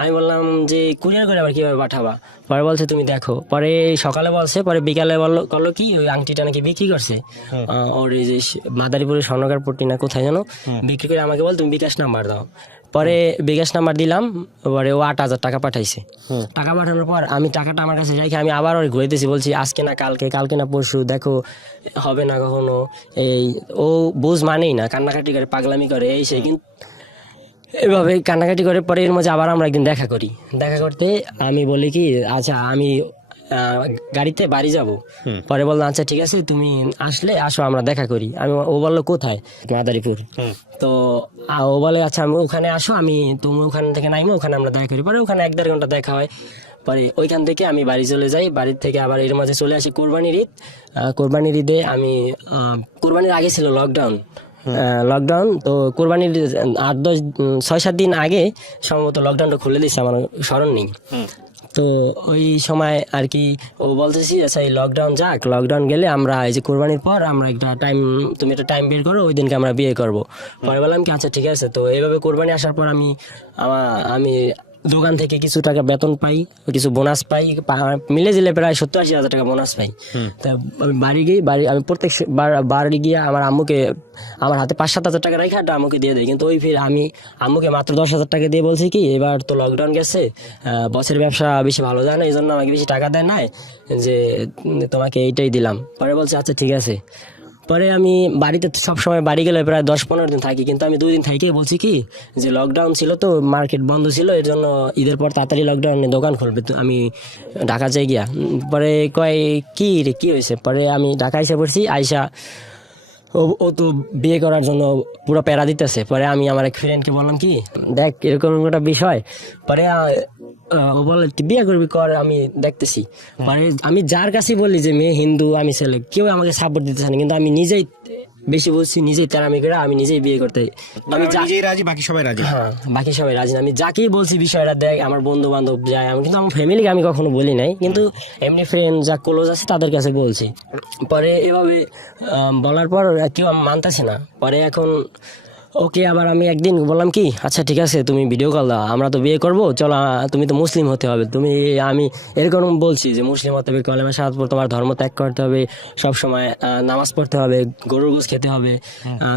আমি বললাম যে কুরিয়ার করে আবার কিভাবে পাঠাবা? পরে বলছে তুমি দেখো। পরে সকালে বলছে, পরে বিকালে করলো কি ওই আংটিটা নাকি বিক্রি করছে ওর এই যে মাদারীপুরের স্বর্ণকার পট্টি না কোথায় যেন বিক্রি করে। আমাকে বল তুমি বিকাশ নাম্বার দাও। পরে বিকাশ নাম্বার দিলাম, পরে ও 8,000 টাকা পাঠাইছে। টাকা পাঠানোর পর আমি টাকাটা আমার কাছে রেখে আমি আবার ওর ঘুরাইতেছি, বলছি আজকে না কালকে, কালকে না পরশু, দেখো হবে না কখনো। এই ও বুঝ মানেই না, কান্নাকাটি করে, পাগলামি করে, এই সেই। কিন্তু এভাবে কান্নাকাটি করে পরে এর মধ্যে আবার আমরা একদিন দেখা করি। দেখা করতে আমি বলি কি আচ্ছা আমি গাড়িতে বাড়ি যাব। পরে বললাম আচ্ছা ঠিক আছে তুমি আসলে আসো আমরা দেখা করি। ও বললো কোথায়? মাদারীপুর। তো ও বলে আচ্ছা আমি ওখানে আসো, আমি তুমি ওখান থেকে নাইমো, ওখানে আমরা দেখা করি। পরে ওখানে 1-1.5 ঘন্টা দেখা হয়। পরে ওইখান থেকে আমি বাড়ি চলে যাই, বাড়ির থেকে আবার এর মাঝে চলে আসি কোরবানির ঈদ। কোরবানির ঈদে আমি কোরবানির আগে ছিল লকডাউন, তো কোরবানির 6-7 দিন আগে সম্ভবত লকডাউনটা খুলে দিচ্ছে, আমার স্মরণ নেই। তো ওই সময় আর কি ও বলতেছি আচ্ছা এই লকডাউন যাক, লকডাউন গেলে আমরা এই যে কোরবানির পর আমরা তুমি একটা টাইম বের করো, ওই দিনকে আমরা বিয়ে করবো। পরে বললাম কি আচ্ছা ঠিক আছে। তো এইভাবে কোরবানি আসার পর আমি দোকান থেকে কিছু টাকা বেতন পাই, কিছু বোনাস পাই, মিলে জিলে প্রায় 70-80 হাজার টাকা বোনাস পাই। তা আমি আমি প্রত্যেক বাড়ি গিয়ে আমার আম্মুকে আমার হাতে 5-7 হাজার টাকা রেখে আম্মুকে দিয়ে দেয়। কিন্তু ওই ফির আমি আম্মুকে মাত্র 10,000 টাকা দিয়ে বলছি কি এবার তো লকডাউন গেছে, বছরের ব্যবসা বেশি ভালো যায় না, এই জন্য আমাকে বেশি টাকা দেয় নাই, যে তোমাকে এইটাই দিলাম। পরে বলছে আচ্ছা ঠিক আছে। পরে আমি বাড়িতে সবসময় বাড়ি গেলে প্রায় 10-15 দিন থাকি, কিন্তু আমি 2 দিন থাকি বলছি কি যে লকডাউন ছিল তো মার্কেট বন্ধ ছিল, এর জন্য ঈদের পর তাড়াতাড়ি লকডাউনে দোকান খুলবে, তো আমি ঢাকা যাই গিয়া। পরে কয় কি হয়েছে? পরে আমি ঢাকা এসে পড়ছি, আইসা ও তো বিয়ে করার জন্য পুরো প্যারা দিতেছে। পরে আমি আমার এক ফ্রেন্ডকে বললাম কি দেখ এরকম একটা বিষয়। পরে ও বলে তুই বিয়ে করবি কর, আমি দেখতেছি। মানে আমি যার কাছে বলি যে মেয়ে হিন্দু, আমি ছেলে, কেউ আমাকে সাপোর্ট দিতেছে না, কিন্তু আমি নিজেই বেশি বলছি, নিজেই তেরামি করে আমি নিজেই বিয়ে করতে। আমি নিজেই রাজি, বাকি সবাই রাজি? হ্যাঁ, বাকি সবাই রাজি না। আমি যাকেই বলছি বিষয়টা দেখ, আমার বন্ধু বান্ধব যায়, আমি কিন্তু আমার ফ্যামিলিকে আমি কখনো বলি নাই, কিন্তু এমনি ফ্রেন্ড যা ক্লোজ আছে তাদের কাছে বলছি। পরে এভাবে বলার পর কেউ মানতেছে না। পরে এখন ওকে আবার আমি একদিন বললাম কি আচ্ছা ঠিক আছে তুমি ভিডিও কল দাও, আমরা তো বিয়ে করবো, চলো তুমি তো মুসলিম হতে হবে, তুমি আমি এরকম বলছি যে মুসলিম হতে হবে, কলেমা শাহাদাত পড়তে, তোমার ধর্ম ত্যাগ করতে হবে, সব সময় নামাজ পড়তে হবে, গরুর গোশত খেতে হবে,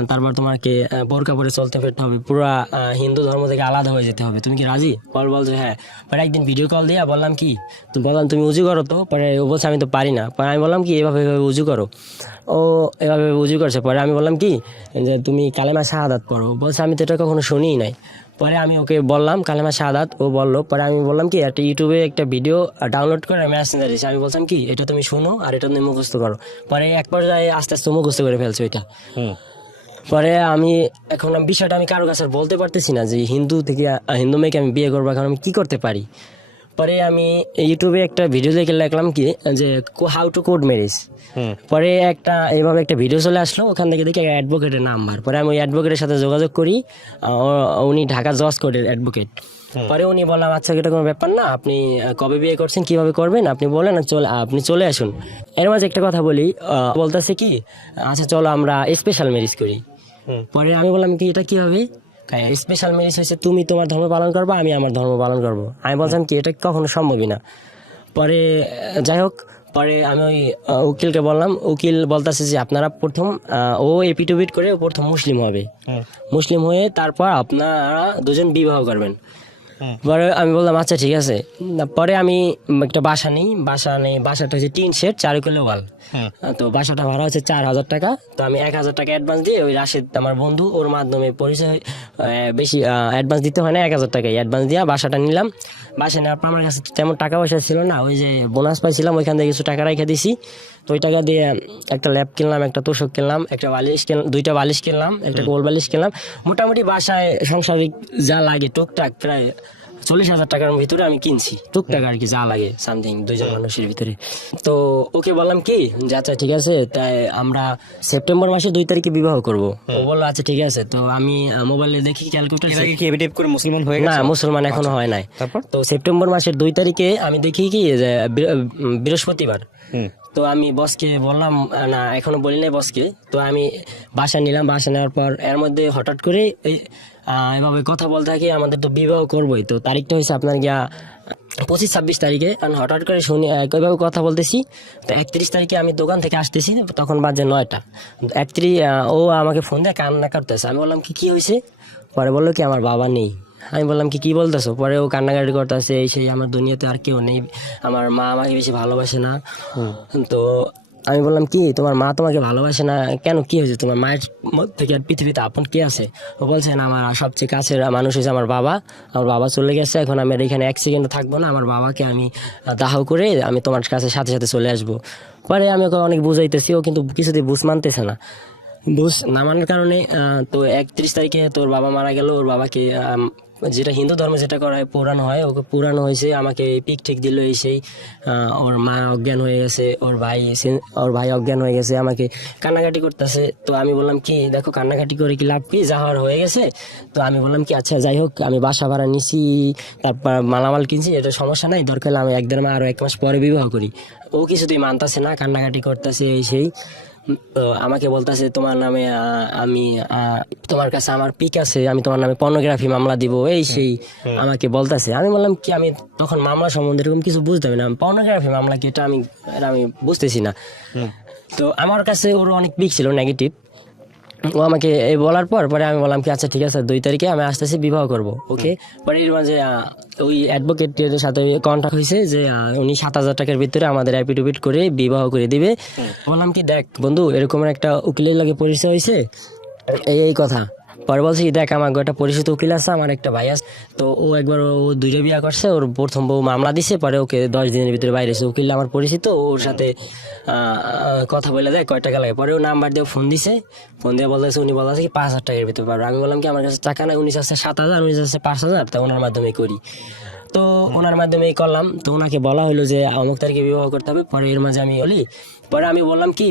তারপর তোমাকে বোরকা পরে চলতে ফিরতে হবে, পুরা হিন্দু ধর্ম থেকে আলাদা হয়ে যেতে হবে, তুমি কি রাজি? বলছে হ্যাঁ। পরে একদিন ভিডিও কল দিয়ে বললাম কি, বললাম তুমি উজু করো তো, পরে ও বলছে আমি তো পারি না, পরে আমি বললাম কি এভাবে এভাবে উজু করো, ও এভাবে উজু করছে, পরে আমি বললাম কি যে তুমি কালেমা শাহাদাত পড়ো, বলছে আমি তো এটা কখনো শুনিই নাই। পরে আমি ওকে বললাম কালেমা শাহাদাত, ও বললো, পরে আমি বললাম কি একটা ইউটিউবে একটা ভিডিও ডাউনলোড করে মেসেঞ্জার দিয়েছি, আমি বললাম কি এটা তুমি শুনো আর এটা তুমি মুখস্থ করো, পরে এক পর্যায়ে আস্তে আস্তে মুখস্থ করে ফেলছো এটা। পরে আমি এখন বিষয়টা আমি কারো কাছে আর বলতে পারতেছি না যে হিন্দু থেকে হিন্দু মেয়েকে আমি বিয়ে করবো, এখন আমি কি করতে পারি। পরে আমি ইউটিউবে একটা ভিডিও দেখে লিখলাম কি যে হাউ টু কোড ম্যারেজ, পরে এইভাবে একটা ভিডিও চলে আসলো, ওখান থেকে দেখি অ্যাডভোকেটের নাম্বার, পরে আমি ওই অ্যাডভোকেটের সাথে যোগাযোগ করি, উনি ঢাকা জজ কোর্টের অ্যাডভোকেট। পরে উনি বললাম আচ্ছা এটা কোনো ব্যাপার না, আপনি কবে বিয়ে করছেন, কিভাবে করবেন, আপনি বলেন, আপনি চলে আসুন। এর মাঝে একটা কথা বলি, বলতেছে কি আচ্ছা চলো আমরা স্পেশাল ম্যারেজ করি। পরে আমি বললাম কি এটা কি হবে, স্পেশাল ম্যারেজ হয়েছে তুমি তোমার ধর্ম পালন করবো, আমি আমার ধর্ম পালন করবো। আমি বললাম কি এটা কখনো সম্ভবই না। পরে যাই হোক, পরে আমি ওই উকিলকে বললাম, উকিল বলতেছে যে আপনারা প্রথম ও এপিটুপিট করে প্রথম মুসলিম হবে, মুসলিম হয়ে তারপর আপনারা দুজন বিবাহ করবেন। পরে আমি বললাম আচ্ছা ঠিক আছে। পরে আমি একটা বাসা নেই, বাসাটা হচ্ছে টিন শেড, 4 কিলো ওয়াল, তো বাসাটা ভাড়া হচ্ছে 4,000 টাকা। তো আমি 1,000 টাকা অ্যাডভান্স দিয়ে ওই রাশেদ আমার বন্ধু, ওর মাধ্যমে পরিচয়, বেশি অ্যাডভান্স দিতে হয় না, 1,000 টাকাই অ্যাডভান্স দিয়ে বাসাটা নিলাম। বাসা নেওয়ার পর আমার কাছে তেমন টাকা পয়সা ছিল না, ওই যে বোনাস পাইছিলাম ওইখান থেকে কিছু টাকা রেখে দিছি, তো ওই টাকা দিয়ে একটা ল্যাপ কিনলাম, একটা তোষক কিনলাম, একটা বালিশ কিনলাম, 2টা বালিশ কিনলাম, একটা গোল বালিশ কিনলাম। মোটামুটি বাসায় সংসারিক যা লাগে টুকটাক প্রায় 40,000 টাকার ভিতরে আমি কিনছি, টুকটাক আর কি যা লাগে সামথিং 2 জন মানুষের ভিতরে। তো ওকে বললাম কি যে আচ্ছা ঠিক আছে, তাই আমরা সেপ্টেম্বর মাসে 2 তারিখে বিবাহ করব। ও বললো আচ্ছা ঠিক আছে। তো আমি মোবাইলে দেখি ক্যালকুলেটর, কি এবিটেভ করে মুসলমান হয়ে না গেছে? মুসলমান এখনো হয় নাই। তারপর তো সেপ্টেম্বর মাসের 2 তারিখে আমি দেখি কি যে বৃহস্পতিবার, তো আমি বসকে বললাম, না এখনো বলি নাই বসকে, তো আমি বাসা নিলাম। বাসা নেওয়ার পর এর মধ্যে হঠাৎ করে এভাবে কথা বলতে থাকি, আমাদের তো বিবাহ করবোই, তো তারিখটা হয়েছে আপনার গিয়া 25-26 তারিখে। আমি হঠাৎ করে শুনি একইভাবে কথা বলতেছি, তো 31 তারিখে আমি দোকান থেকে আসতেছি, তখন বাজে 9টা। 31 ও আমাকে ফোন দিয়ে কান্না করতেছে। আমি বললাম কি হয়েছে? পরে বললো কি আমার বাবা নেই। আমি বললাম কি বলতেছো? পরে ও কান্নাকাটি করতেছে, এই সেই, আমার দুনিয়াতে আর কেউ নেই, আমার মা আমাকে বেশি ভালোবাসে না। তো আমি বললাম কি তোমার মা তোমাকে ভালোবাসে না কেন, কি হয়েছে, তোমার মায়ের থেকে আর পৃথিবীতে আপন কে আছে? ও বলছে না, আমার সবচেয়ে কাছের মানুষ হয়েছে আমার বাবা, আমার বাবা চলে গেছে, এখন আমি আর এখানে 1 সেকেন্ড থাকবো না, আমার বাবাকে আমি দাহ করে আমি তোমার কাছে সাথে সাথে চলে আসবো। পরে আমি ওকে অনেক বুঝাইতেছি, ও কিন্তু কিছুতেই বুঝ মানতেছে না। বুঝ না মানার কারণে তো 31 তারিখে তোর বাবা মারা গেল। ওর বাবাকে যেটা হিন্দু ধর্মে যেটা করা হয় পোড়ানো হয়, ওকে পোড়ানো হয়েছে, আমাকে পিক ঠিক দিল এই সেই। ওর মা অজ্ঞান হয়ে গেছে, ওর ভাই অজ্ঞান হয়ে গেছে, আমাকে কান্নাকাটি করতেছে। তো আমি বললাম কি দেখো কান্নাকাটি করে কি লাভ, কি যাওয়ার হয়ে গেছে। তো আমি বললাম কি আচ্ছা যাই হোক, আমি বাসা ভাড়া নিছি, তারপর মালামাল কিনছি, এটা সমস্যা নাই, দরকার হলে আমি 1-1.5 মাস আরো 1 মাস পরে বিবাহ করি। ও কিছুতেই মানতেছে না, কান্নাকাটি করতেছে এই সেই। আমাকে বলতেছে তোমার নামে আমি তোমার কাছে আমার পিক আছে, আমি তোমার নামে পর্নোগ্রাফি মামলা দিব এই সেই, আমাকে বলতেছে। আমি বললাম কি আমি তখন মামলা সম্বন্ধে এরকম কিছু বুঝতাম না, পর্নোগ্রাফি মামলা কি এটা আমি বুঝতেছি না। তো আমার কাছে ওর অনেক পিক ছিল নেগেটিভ। ও আমাকে এই বলার পরে আমি বললাম কি আচ্ছা ঠিক আছে 2 তারিখে আমি আসতেছি, বিবাহ করব। ওকে। পরে এর মাঝে ওই অ্যাডভোকেটের সাথে কন্ট্যাক্ট হয়েছে যে উনি 7,000 টাকার ভিতরে আমাদের অ্যাপিডুপিট করে বিবাহ করে দিবে। বললাম কি দেখ বন্ধু, এরকম একটা উকিলের লাগে পরিচয় হয়েছে, এই কথা। পরে বলছি দেখ আমার একটা পরিচিত উকিল আছে, আমার একটা ভাই আছে, তো ও একবার ও 2টা বিয়ে করছে, ওর প্রথম বউ মামলা দিছে, পরে ওকে 10 দিনের ভিতরে বাইরে এসে, উকিল আমার পরিচিত, ওর সাথে কথা বলে দেয় কয় টাকা লাগে। পরে ও নাম্বার দিয়ে ফোন দিছে, ফোন দিয়ে বলতেছে, উনি বলতেছে কি 5,000 টাকার ভিতরে পারবে। আমি বললাম কি আমার কাছে টাকা নাই, উনি চাচ্ছে 7,000, উনি চাচ্ছে 5,000, তা ওনার মাধ্যমে করি। তো ওনার মাধ্যমেই করলাম। তো ওনাকে বলা হলো যে অমুক তারিখে বিবাহ করতে হবে। পরে এর মাঝে পরে আমি বললাম কি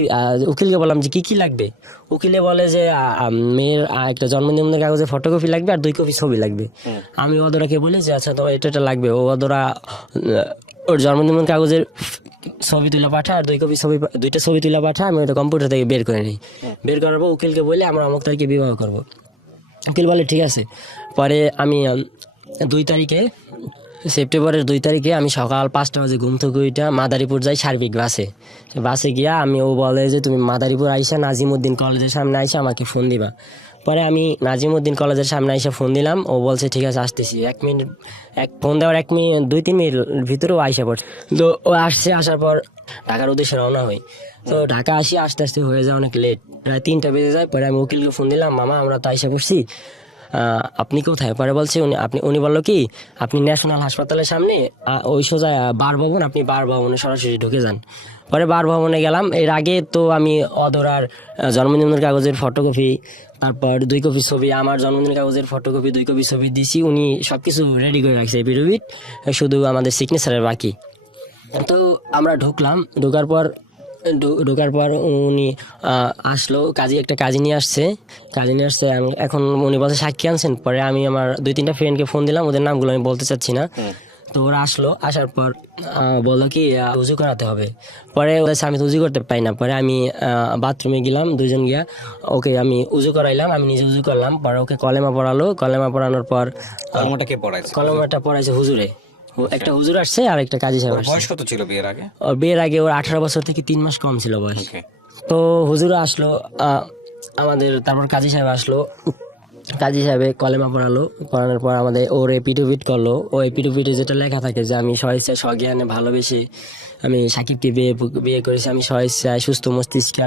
উকিলকে বললাম যে কি লাগবে। উকিলে বলে যে মেয়ের একটা জন্ম নিবন্ধন কাগজের ফটোকপি লাগবে আর 2 কপি ছবি লাগবে। আমি ওদরাকে বলি যে আচ্ছা তো এটা লাগবে। ও ওদরা ওর জন্ম নিবন্ধন কাগজের ছবি তুলে পাঠা আর 2টা ছবি তুলে পাঠা, আমি ওটা কম্পিউটার থেকে বের করে নিই। বের করার পর উকিলকে বলে আমরা অমুক তারিখে বিবাহ করবো। উকিল বলে ঠিক আছে। পরে আমি 2 তারিখে সেপ্টেম্বরের 2 তারিখে আমি সকাল 5টা বাজে ঘুম থেকে উঠা মাদারীপুর যাই সার্বিক বাসে গিয়া ও বলে যে তুমি মাদারীপুর আইসা নাজিমউদ্দিন কলেজের সামনে আইসা আমাকে ফোন দিবা। পরে আমি নাজিমউদ্দিন কলেজের সামনে আইসা ফোন দিলাম, ও বলছে ঠিক আছে আসতেছি। 1 মিনিট ফোন দেওয়ার 1 মিনিট 2-3 মিনিট ভিতরেও আইসা পড়ছে। তো ও আসছে, আসার পর ঢাকার উদ্দেশ্যে রওনা হই। তো ঢাকা আসি আস্তে আস্তে হয়ে যায় অনেক লেট, প্রায় 3টা বেজে যায়। পরে আমি উকিলকে ফোন দিলাম, মামা আমরা তো আইসা পড়ছি, আপনি কোথায়? পরে বলছে উনি বললো কি আপনি ন্যাশনাল হাসপাতালের সামনে ওই সোজা বার ভবন, আপনি বার ভবনে সরাসরি ঢুকে যান। পরে বার ভবনে গেলাম। এর আগে তো আমি অধরার জন্মদিনের কাগজের ফটোকপি, তারপর 2 কপি ছবি, আমার জন্মদিনের কাগজের ফটোকপি 2 কপি ছবি দিছি। উনি সব কিছু রেডি করে রাখছে এপিডেভিট, শুধু আমাদের সিগনেচারের বাকি। তো আমরা ঢোকার পর উনি আসলো, একটা কাজী নিয়ে আসছে। এখন উনি বলছে সাক্ষী আনছেন। পরে আমি আমার 2-3টা ফ্রেন্ডকে ফোন দিলাম, ওদের নামগুলো আমি বলতে চাচ্ছি না। তো ওরা আসলো, আসার পর বললো কি উজু করাতে হবে। পরে বলেছে আমি তো উজু করতে পাই না। পরে আমি বাথরুমে গেলাম, 2জন গিয়া ওকে আমি উজু করাইলাম, আমি নিজে উজু করলাম। পরে ওকে কলেমা পড়ানোর পর কলমাটা কে পড়াইছে? কলেমাটা পড়াইছে হুজুরে। একটা হুজুর আসছে আর একটা কাজী সাহেব আসছে। বয়স কত ছিল বিয়ের আগে? বিয়ের আগে ওর 18 বছর থেকে 3 মাস কম ছিল বয়স। তো হুজুর আসলো আমাদের, তারপর কাজী সাহেব আসলো, কাজী সাহেবে কলেমা পড়ানোর পর আমাদের ওর এপিডেভিট করলো। ও এপিডেভিটে যেটা লেখা থাকে যে আমি স্বইচ্ছায় স্বজ্ঞানে ভালোবেসে আমি সাকিবকে বিয়ে করেছি, আমি স্বইচ্ছায় সুস্থ মস্তিষ্কে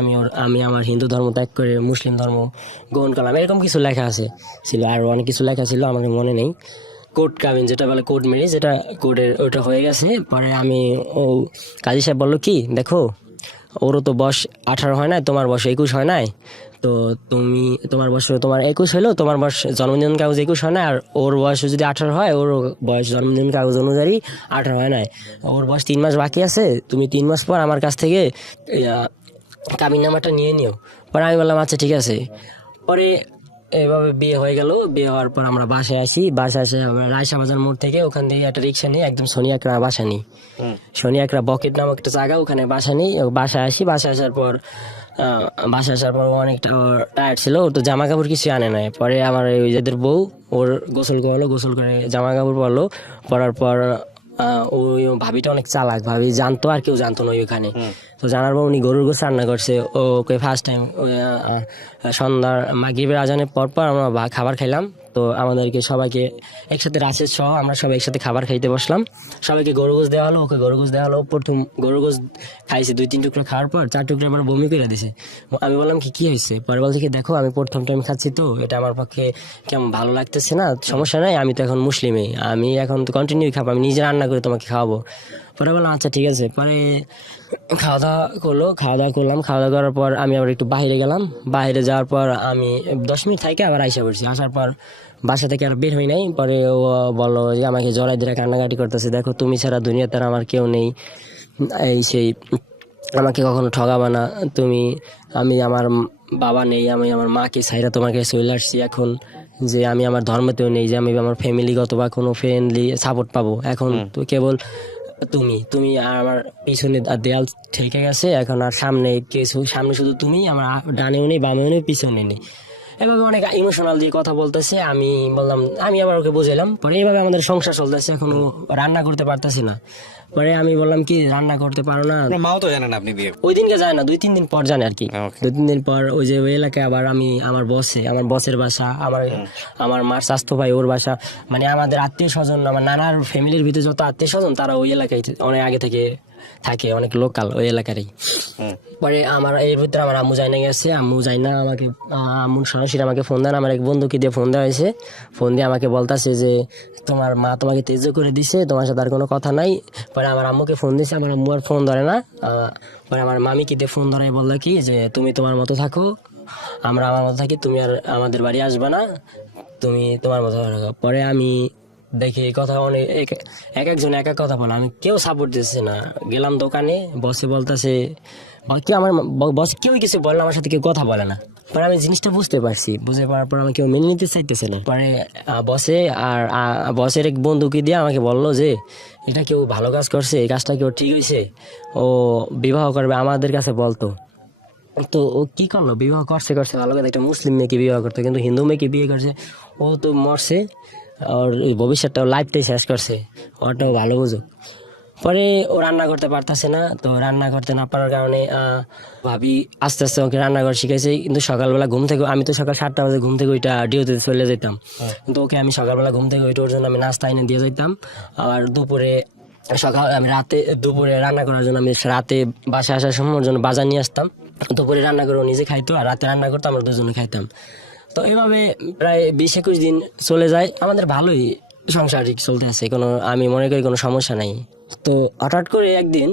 আমি আমার হিন্দু ধর্ম ত্যাগ করে মুসলিম ধর্ম গ্রহণ করলাম, এরকম কিছু লেখা ছিল। আর অনেক কিছু লেখা ছিল, আমার মনে নেই। কোর্ট কাবিন যেটা বলে, কোর্ট ম্যারেজ, যেটা কোর্টের ওটা হয়ে গেছে। পরে কাজী সাহেব বললো কি দেখো, ওরও তো বয়স 18 হয় নাই, তোমার বয়স 21 হয় নাই। তো তোমার 21 হলো, তোমার বয়স জন্মদিন কাগজ 21 হয় না, আর ওর বয়স যদি 18 হয়, ওর বয়স জন্মদিন কাগজ অনুযায়ী 18 হয় নাই। ওর বয়স 3 মাস বাকি আছে, তুমি 3 মাস পর আমার কাছ থেকে কাবিন নামাটা নিয়ে নিও। পরে আমি বললাম আচ্ছা ঠিক আছে। পরে এইভাবে বিয়ে হয়ে গেল। বিয়ে হওয়ার পর আমরা বাসায় আসি। আমরা রায়সা বাজার মোড় থেকে ওখান থেকে একটা রিক্সা নিয়ে একদম শনিয়াকড়া বাসা নিই। শনিয়াকড়া বকেট নামক একটা জায়গা, ওখানে বাসা নিই। বাসায় আসি। বাসায় আসার পর ও অনেকটা টায়ার্ড ছিল, ওর তো জামা কাপড় কিছু আনে নাই। পরে আমার ওই যাদের বউ ওর গোসল করে জামা কাপড় পরার পর ওই ভাবিটা অনেক চালাক, ভাবি জানতো আর কেউ জানতো না ওইখানে। তো জানার পর উনি গরুর গোস রান্না করছে। ওকে ফার্স্ট টাইম সন্ধ্যার মাগরিবের আজানের পর আমরা খাবার খাইলাম। তো আমাদেরকে সবাইকে একসাথে রাশেদ সহ আমরা সবাই একসাথে খাবার খাইতে বসলাম। সবাইকে গরু গোস দেওয়া হলো, ওকে গরু গোস দেওয়া হলো। প্রথম গরু গোস খাইছে, 2-3 টুকরো খাওয়ার পর 4 টুকরো আমার বমি করে দিছে। আমি বললাম কি হয়েছে? পরে বলছে কি দেখো আমি প্রথম টাইম খাচ্ছি, তো এটা আমার পক্ষে কেমন ভালো লাগতেছে না। সমস্যা নাই, আমি তো এখন মুসলিমে, আমি এখন তো কন্টিনিউ খাবো, আমি নিজে রান্না করে তোমাকে খাওয়াবো। পরে বললাম আচ্ছা ঠিক আছে। পরে খাওয়া দাওয়া করলাম। খাওয়া দাওয়া করার পর আমি আবার একটু বাইরে গেলাম। বাইরে যাওয়ার পর আমি 10 মিনিট থেকে আবার আইসা পড়ছি। আসার পর বাসা থেকে আর বের হই নাই। পরে ও বললো যে আমাকে জড়াই দিয়ে কান্নাকাটি করতেছে, দেখো তুমি ছাড়া দুনিয়াতে আমার কেউ নেই, এই সেই আমাকে কখনো ঠগাবা না তুমি, আমার বাবা নেই, আমি আমার মাকে ছাইরা তোমাকে চলে আসছি এখন, যে আমি আমার ধর্মতেও নেই, যে আমি আমার ফ্যামিলিগত বা কোনো ফ্রেন্ডলি সাপোর্ট পাবো, এখন তো কেবল তুমি আর আমার পিছনে দেয়াল ঠেকে গেছে, এখন আর সামনে শুধু তুমি, আমার ডানেও নেই, বামেও নেই, পিছনে নেই। এভাবে অনেক ইমোশনাল দিয়ে কথা বলতেছে। আমি বললাম, আমি আবার ওকে বুঝাইলাম। পরে এইভাবে আমাদের সংসার চলতেছে, এখনো রান্না করতে পারতেছি না। পরে আমি বললাম কি রান্না করতে পারো না? মাও তো জানেন আপনি বিয়ে? ওই দিনকে যায় না, 2-3 দিন পর জানে আর কি। 2-3 দিন পর ওই যে ওই এলাকায় আবার আমি আমার বসের বাসা, আমার মার স্বাস্থ্য ভাই ওর বাসা, মানে আমাদের আত্মীয় স্বজন, আমার নানার ফ্যামিলির ভিতরে যত আত্মীয় স্বজন তারা ওই এলাকায় অনেক আগে থেকে থাকে, অনেক লোকাল ওই এলাকারই। পরে এর ভিতরে আমার আম্মু যাই না গেছে। আম্মু সরাসরি আমাকে ফোন দেন, আমার এক বন্ধুকে দিয়ে ফোন দেওয়া হয়েছে। ফোন দিয়ে আমাকে বলতেছে যে তোমার মা তোমাকে তেজ করে দিছে, তোমার সাথে আর কোনো কথা নাই। পরে আমার আম্মুকে ফোন দিয়েছে, আমার আম্মু আর ফোন ধরে না। পরে আমার মামিকে দিয়ে ফোন ধরে বললো কি যে তুমি তোমার মতো থাকো, আমরা আমার মতো থাকি, তুমি আর আমাদের বাড়ি আসবে না, তুমি তোমার মতো থাকো। পরে আমি দেখি এই কথা অনেক একজন এক এক কথা বলে, আমি কেউ সাপোর্ট দিচ্ছে না। গেলাম দোকানে, বসে বলতেছে আমার বস কেউই কিছু বলে না, আমার সাথে কেউ কথা বলে না। পরে আমি জিনিসটা বুঝতে পারার পর আমি কেউ মেনে নিতে চাইতেছে না। পরে বসের এক বন্ধুকে দিয়ে আমাকে বললো যে এটা কেউ ভালো কাজ করছে, এই কাজটা কেউ ঠিক হয়েছে, ও বিবাহ করবে, আমাদের কাছে বলতো। তো ও কি করলো, বিবাহ করছে করছে ভালো কথা, একটা মুসলিম মেয়েকে বিবাহ করতো, কিন্তু হিন্দু মেয়েকে বিয়ে করছে। ও তো মরছে, ওর এই ভবিষ্যৎটা লাইফটাই শেষ করছে, ওটাও ভালো বুঝুক। পরে ও রান্না করতে পারতেছে না, তো রান্না করতে না পারার কারণে ভাবি আস্তে আস্তে ওকে রান্না করা শিখেছে। কিন্তু সকালবেলা ঘুম থেকে, আমি তো সকাল 7টা বাজে ঘুম থেকে ওইটা ডিউটিতে চলে যেতাম, কিন্তু ওকে আমি সকালবেলা ঘুম থেকে ওইটা ওর জন্য আমি নাস্তা এনে দিয়ে যেতাম। আর দুপুরে আমি দুপুরে রান্না করার জন্য আমি রাতে বাসায় আসার সময় ওর জন্য বাজার নিয়ে আসতাম। দুপুরে রান্না করে ও নিজে খাইতো, আর রাতে রান্না করতো, আমরা দুজনে খাইতাম। তো এভাবে প্রায় 20-21 দিন চলে যায়, আমাদের ভালোই সংসারিক চলতে আছে, কোনো আমি মনে করি কোনো সমস্যা নাই। তো হঠাৎ করে একদিন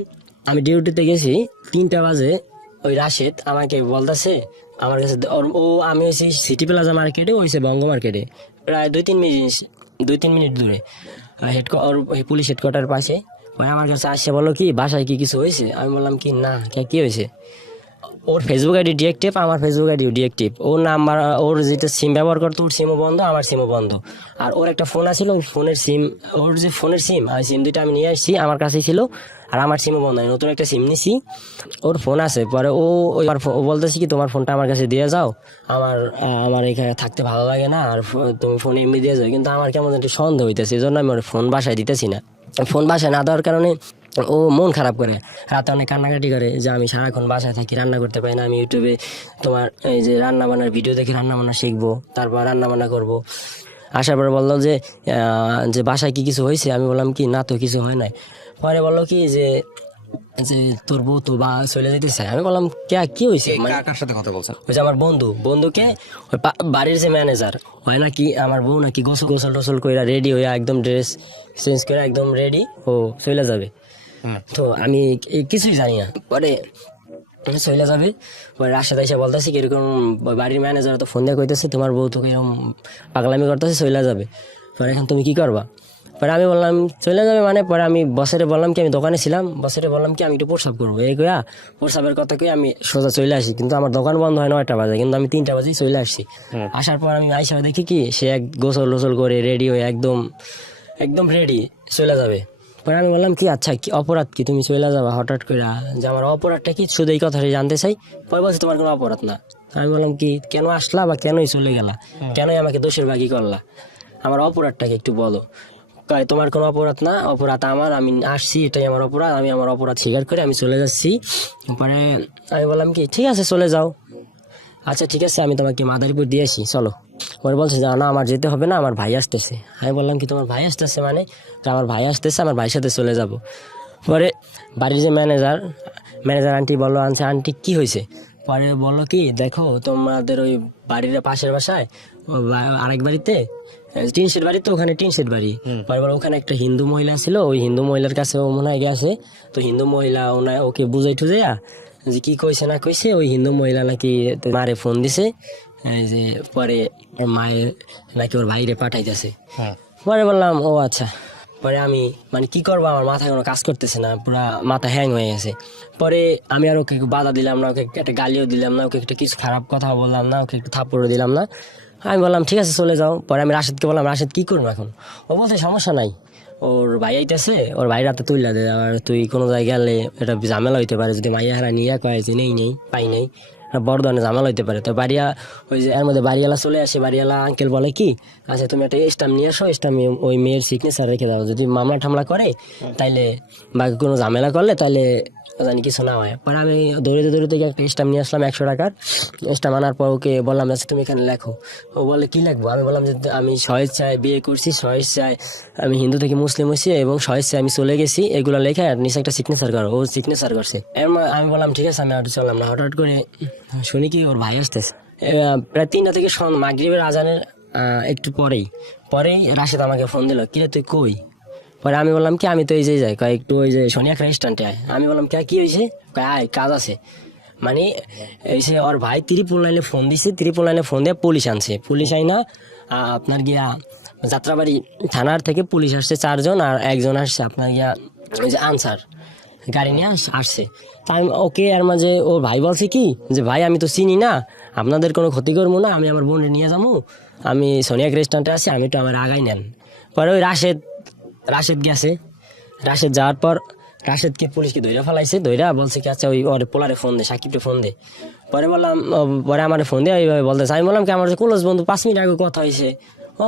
আমি ডিউটিতে গেছি, 3টা বাজে, ওই রাশেদ আমাকে বলতেছে আমার কাছে আমি হয়েছি সিটি প্লাজা মার্কেটে, হয়েছে বঙ্গ মার্কেটে, প্রায় 2-3 মিনিট দূরে পুলিশ হেডকোয়ার্টার পাশে। পরে আমার কাছে আসছে, বলো কি বাসায় কি কিছু হয়েছে? আমি বললাম কি না, কি হয়েছে? ওর ফেসবুক আইডি ডিএক্টিভ, আমার ফেসবুক আইডিও ডিএক্টিভ। ওর নাম্বার, ওর যেটা সিম ব্যবহার করতো, ওর সিমও বন্ধ, আমার সিমও বন্ধ। আর ওর একটা ফোন আছিল, ওই ফোনের সিম, ওর যে ফোনের সিম আর সিম দুইটা আমি নিয়ে আসছি, আমার কাছেই ছিল, আর আমার সিমও বন্ধ। আমি নতুন একটা সিম নিছি, ওর ফোন আছে। পরে ও বলতেছি কি তোমার ফোনটা আমার কাছে দিয়ে যাও, আমার এখানে থাকতে ভালো লাগে না, আর তুমি ফোন এমনি দিয়ে যাও। কিন্তু আমার কেমন একটু সন্দেহ হইতেছে, এই জন্য আমি ওর ফোন বাসায় দিতেছি না। ফোন বাসায় না দেওয়ার কারণে ও মন খারাপ করে, রাতে অনেক কান্নাকাটি করে যে আমি সারাক্ষণ বাসায় থাকি, রান্না করতে পারি না, আমি ইউটিউবে তোমার এই যে রান্না বান্নার ভিডিও দেখে রান্না বান্না শিখবো, তারপর রান্না বান্না করবো। আসার পরে বললো যে বাসায় কি কিছু হয়েছে? আমি বললাম কি না তো কিছু হয় নাই। পরে বললো কি যে যে তোর বউ তো চলে যেতেছে। আমি বললাম কি হয়েছে? কার সাথে কথা বলছেন? ওই যে আমার বন্ধুকে, ওই বাড়ির যে ম্যানেজার হয় নাকি, আমার বউ নাকি গোসল টোসল করে রেডি হয়ে একদম ড্রেস চেঞ্জ করে একদম রেডি ও চলে যাবে। তো আমি কিছুই জানি না। পরে চলে যাবে, পরে রাশেদ এসে বলতেছি কিরকম, বাড়ির ম্যানেজার তো ফোন দিয়ে কইতেছে তোমার বউ তোকে এরকম পাগলামি করতেছে, চলে যাবে। পরে এখন তুমি কি করবা? পরে আমি বললাম চলে যাবে মানে? পরে আমি বসেরে বললাম কি, আমি দোকানে ছিলাম, বসেরে বললাম কি আমি একটু প্রস্রাব করবো, এই কইয়া প্রস্রাবের কথা কই আমি সোজা চলে আসি। কিন্তু আমার দোকান বন্ধ হয় 9টা বাজে, কিন্তু আমি 3টা বাজেই চলে আসছি। আসার পর আমি আইসা দেখি কি সে এক গোসল করে রেডি হয়ে একদম রেডি চলে যাবে। পরে আমি বললাম কি আচ্ছা কি অপরাধ কি, তুমি চলে যাবা হঠাৎ করে, যে আমার অপরাধটা কি, শুধু এই কথাটাই জানতে চাই। পরে বলছে তোমার কোনো অপরাধ না। আমি বললাম কি কেন আসলা বা কেনই চলে গেলা, কেনই আমাকে দোষের ভাগী করলা, আমার অপরাধটাকে একটু বলো। কয় তোমার কোনো অপরাধ না, অপরাধ আমার, আমি আসছি এটাই আমার অপরাধ, আমি আমার অপরাধ স্বীকার করে আমি চলে যাচ্ছি। পরে আমি বললাম কি ঠিক আছে চলে যাও, আচ্ছা ঠিক আছে আমি তোমাকে মাদারীপুর দিয়ে আসি চলো। পরে বলছে যে না আমার যেতে হবে না, আমার ভাই আসতেছে। আমি বললাম কি তোমার ভাই আসতেছে মানে? আমার ভাই আসতেছে, আমার ভাইয়ের সাথে চলে যাব। পরে বাড়ির যে ম্যানেজার আন্টি বললো আন্টি কি হয়েছে? পরে বললো কি দেখো তোমাদের ওই বাড়ির পাশের বাসায় আরেক বাড়িতে টিন শেড বাড়ি, তো ওখানে টিন শেড বাড়ি। পরে ওখানে একটা হিন্দু মহিলা ছিল, ওই হিন্দু মহিলার কাছে ও মনে হয় গেছে। তো হিন্দু মহিলা ওকে বুঝাই টুজাইয়া যে কি কইছে না কইছে, ওই হিন্দু মহিলা নাকি মারে ফোন দিছে, এই যে পরে ওর মায়ের নাকি ওর ভাইরে পাঠাইতেছে। পরে বললাম ও আচ্ছা। পরে আমি মানে কি করবো, আমার মাথায় কোনো কাজ করতেছে না, পুরা মাথা হ্যাং হয়ে গেছে। পরে আমি আর ওকে বাধা দিলাম না, ওকে একটা গালিও দিলাম না, ওকে একটা কিছু খারাপ কথা বললাম না, ওকে একটু থাপ্পড়ও দিলাম না। আমি বললাম ঠিক আছে চলে যাও। পরে আমি রাশেদকে বললাম রাশেদ কি করবো এখন? ও বলছে সমস্যা নাই, ওর ভাই আইতেছে, ওর ভাই রাতে তুইলা দে, আর তুই কোনো জায়গায় গেলে এটা ঝামেলা হইতে পারে, যদি মাইয়া হারা নিয়ে কয়ে যে নেই পাই নেই, বড় ধরনের ঝামেলা হইতে পারে। তো ওই যে এর মধ্যে বাড়িওয়ালা চলে আসে, বাড়িওয়ালা আঙ্কেল বলে কি আচ্ছা তুমি একটা স্টাম্প নিয়ে আসো, স্টাম্প ওই মেয়ের সিগনেচার রেখে দাও, যদি মামলা টামলা করে তাইলে বা কোনো ঝামেলা করলে তাহলে জানি কিছু না হয়। পরে আমি দৌড়িতে একটা স্টাম্প নিয়ে আসলাম 100 টাকার স্টাম্প। আনার পর ওকে বললাম আচ্ছা তুমি এখানে লেখো। ও বলে কি লিখবো? আমি বললাম যে আমি স্বেচ্ছায় বিয়ে করছি, স্বেচ্ছায় আমি হিন্দু থেকে মুসলিম হয়েছি এবং স্বেচ্ছায় আমি চলে গেছি, এগুলো লেখা আর নিচে একটা সিগনেচার করো। ও সিগনেচার করছে। আমি বললাম ঠিক আছে আমি আর চললাম না। হঠাৎ করে শুনি কি ওর ভাই আসতেছে, প্রায় 3টা থেকে মাগরিবের আজানের একটু পরেই রাশেদ আমাকে ফোন দিল, কিরে তুই কই? পরে আমি বললাম কি আমি তো এই যে যাই, একটু ওই যে শনিয়াখড়া স্ট্যান্ডে আয়। আমি বললাম কি হয়েছে? আয় কাজ আছে। মানে এই যে ওর ভাই ত্রিপুল লাইনে ফোন দিছে, ত্রিপুল লাইনে ফোন দিয়ে পুলিশ আনছে। পুলিশ আইনা আপনার গিয়া যাত্রাবাড়ি থানার থেকে পুলিশ আসছে 4 জন, আর একজন আসছে আপনার গিয়া ওই যে আনসার গাড়ি নিয়ে আসছে। তাই ওকে এর মাঝে ওর ভাই বলছে কি যে ভাই আমি তো চিনি না, আপনাদের কোনো ক্ষতি করবো না, আমি আমার বোনের নিয়ে যাবো, আমি সোনিয়াখড়া স্ট্যান্ডে আছি, আমি তো আমার আগাই নেন। পরে ওই রাশেদ গেছে। রাশেদ যাওয়ার পর রাশেদকে পুলিশকে ধৈরা ফেলাইছে, ধৈরা বলছে কি আচ্ছা ওই ওর পোলারে ফোন দে, সাকিবকে ফোন দে। পরে বললাম পরে আমার ফোন দিয়ে এইভাবে বলতেছে, আমি বললাম কি আমার ক্লোজ বন্ধু 5 মিনিট আগে কথা হয়েছে,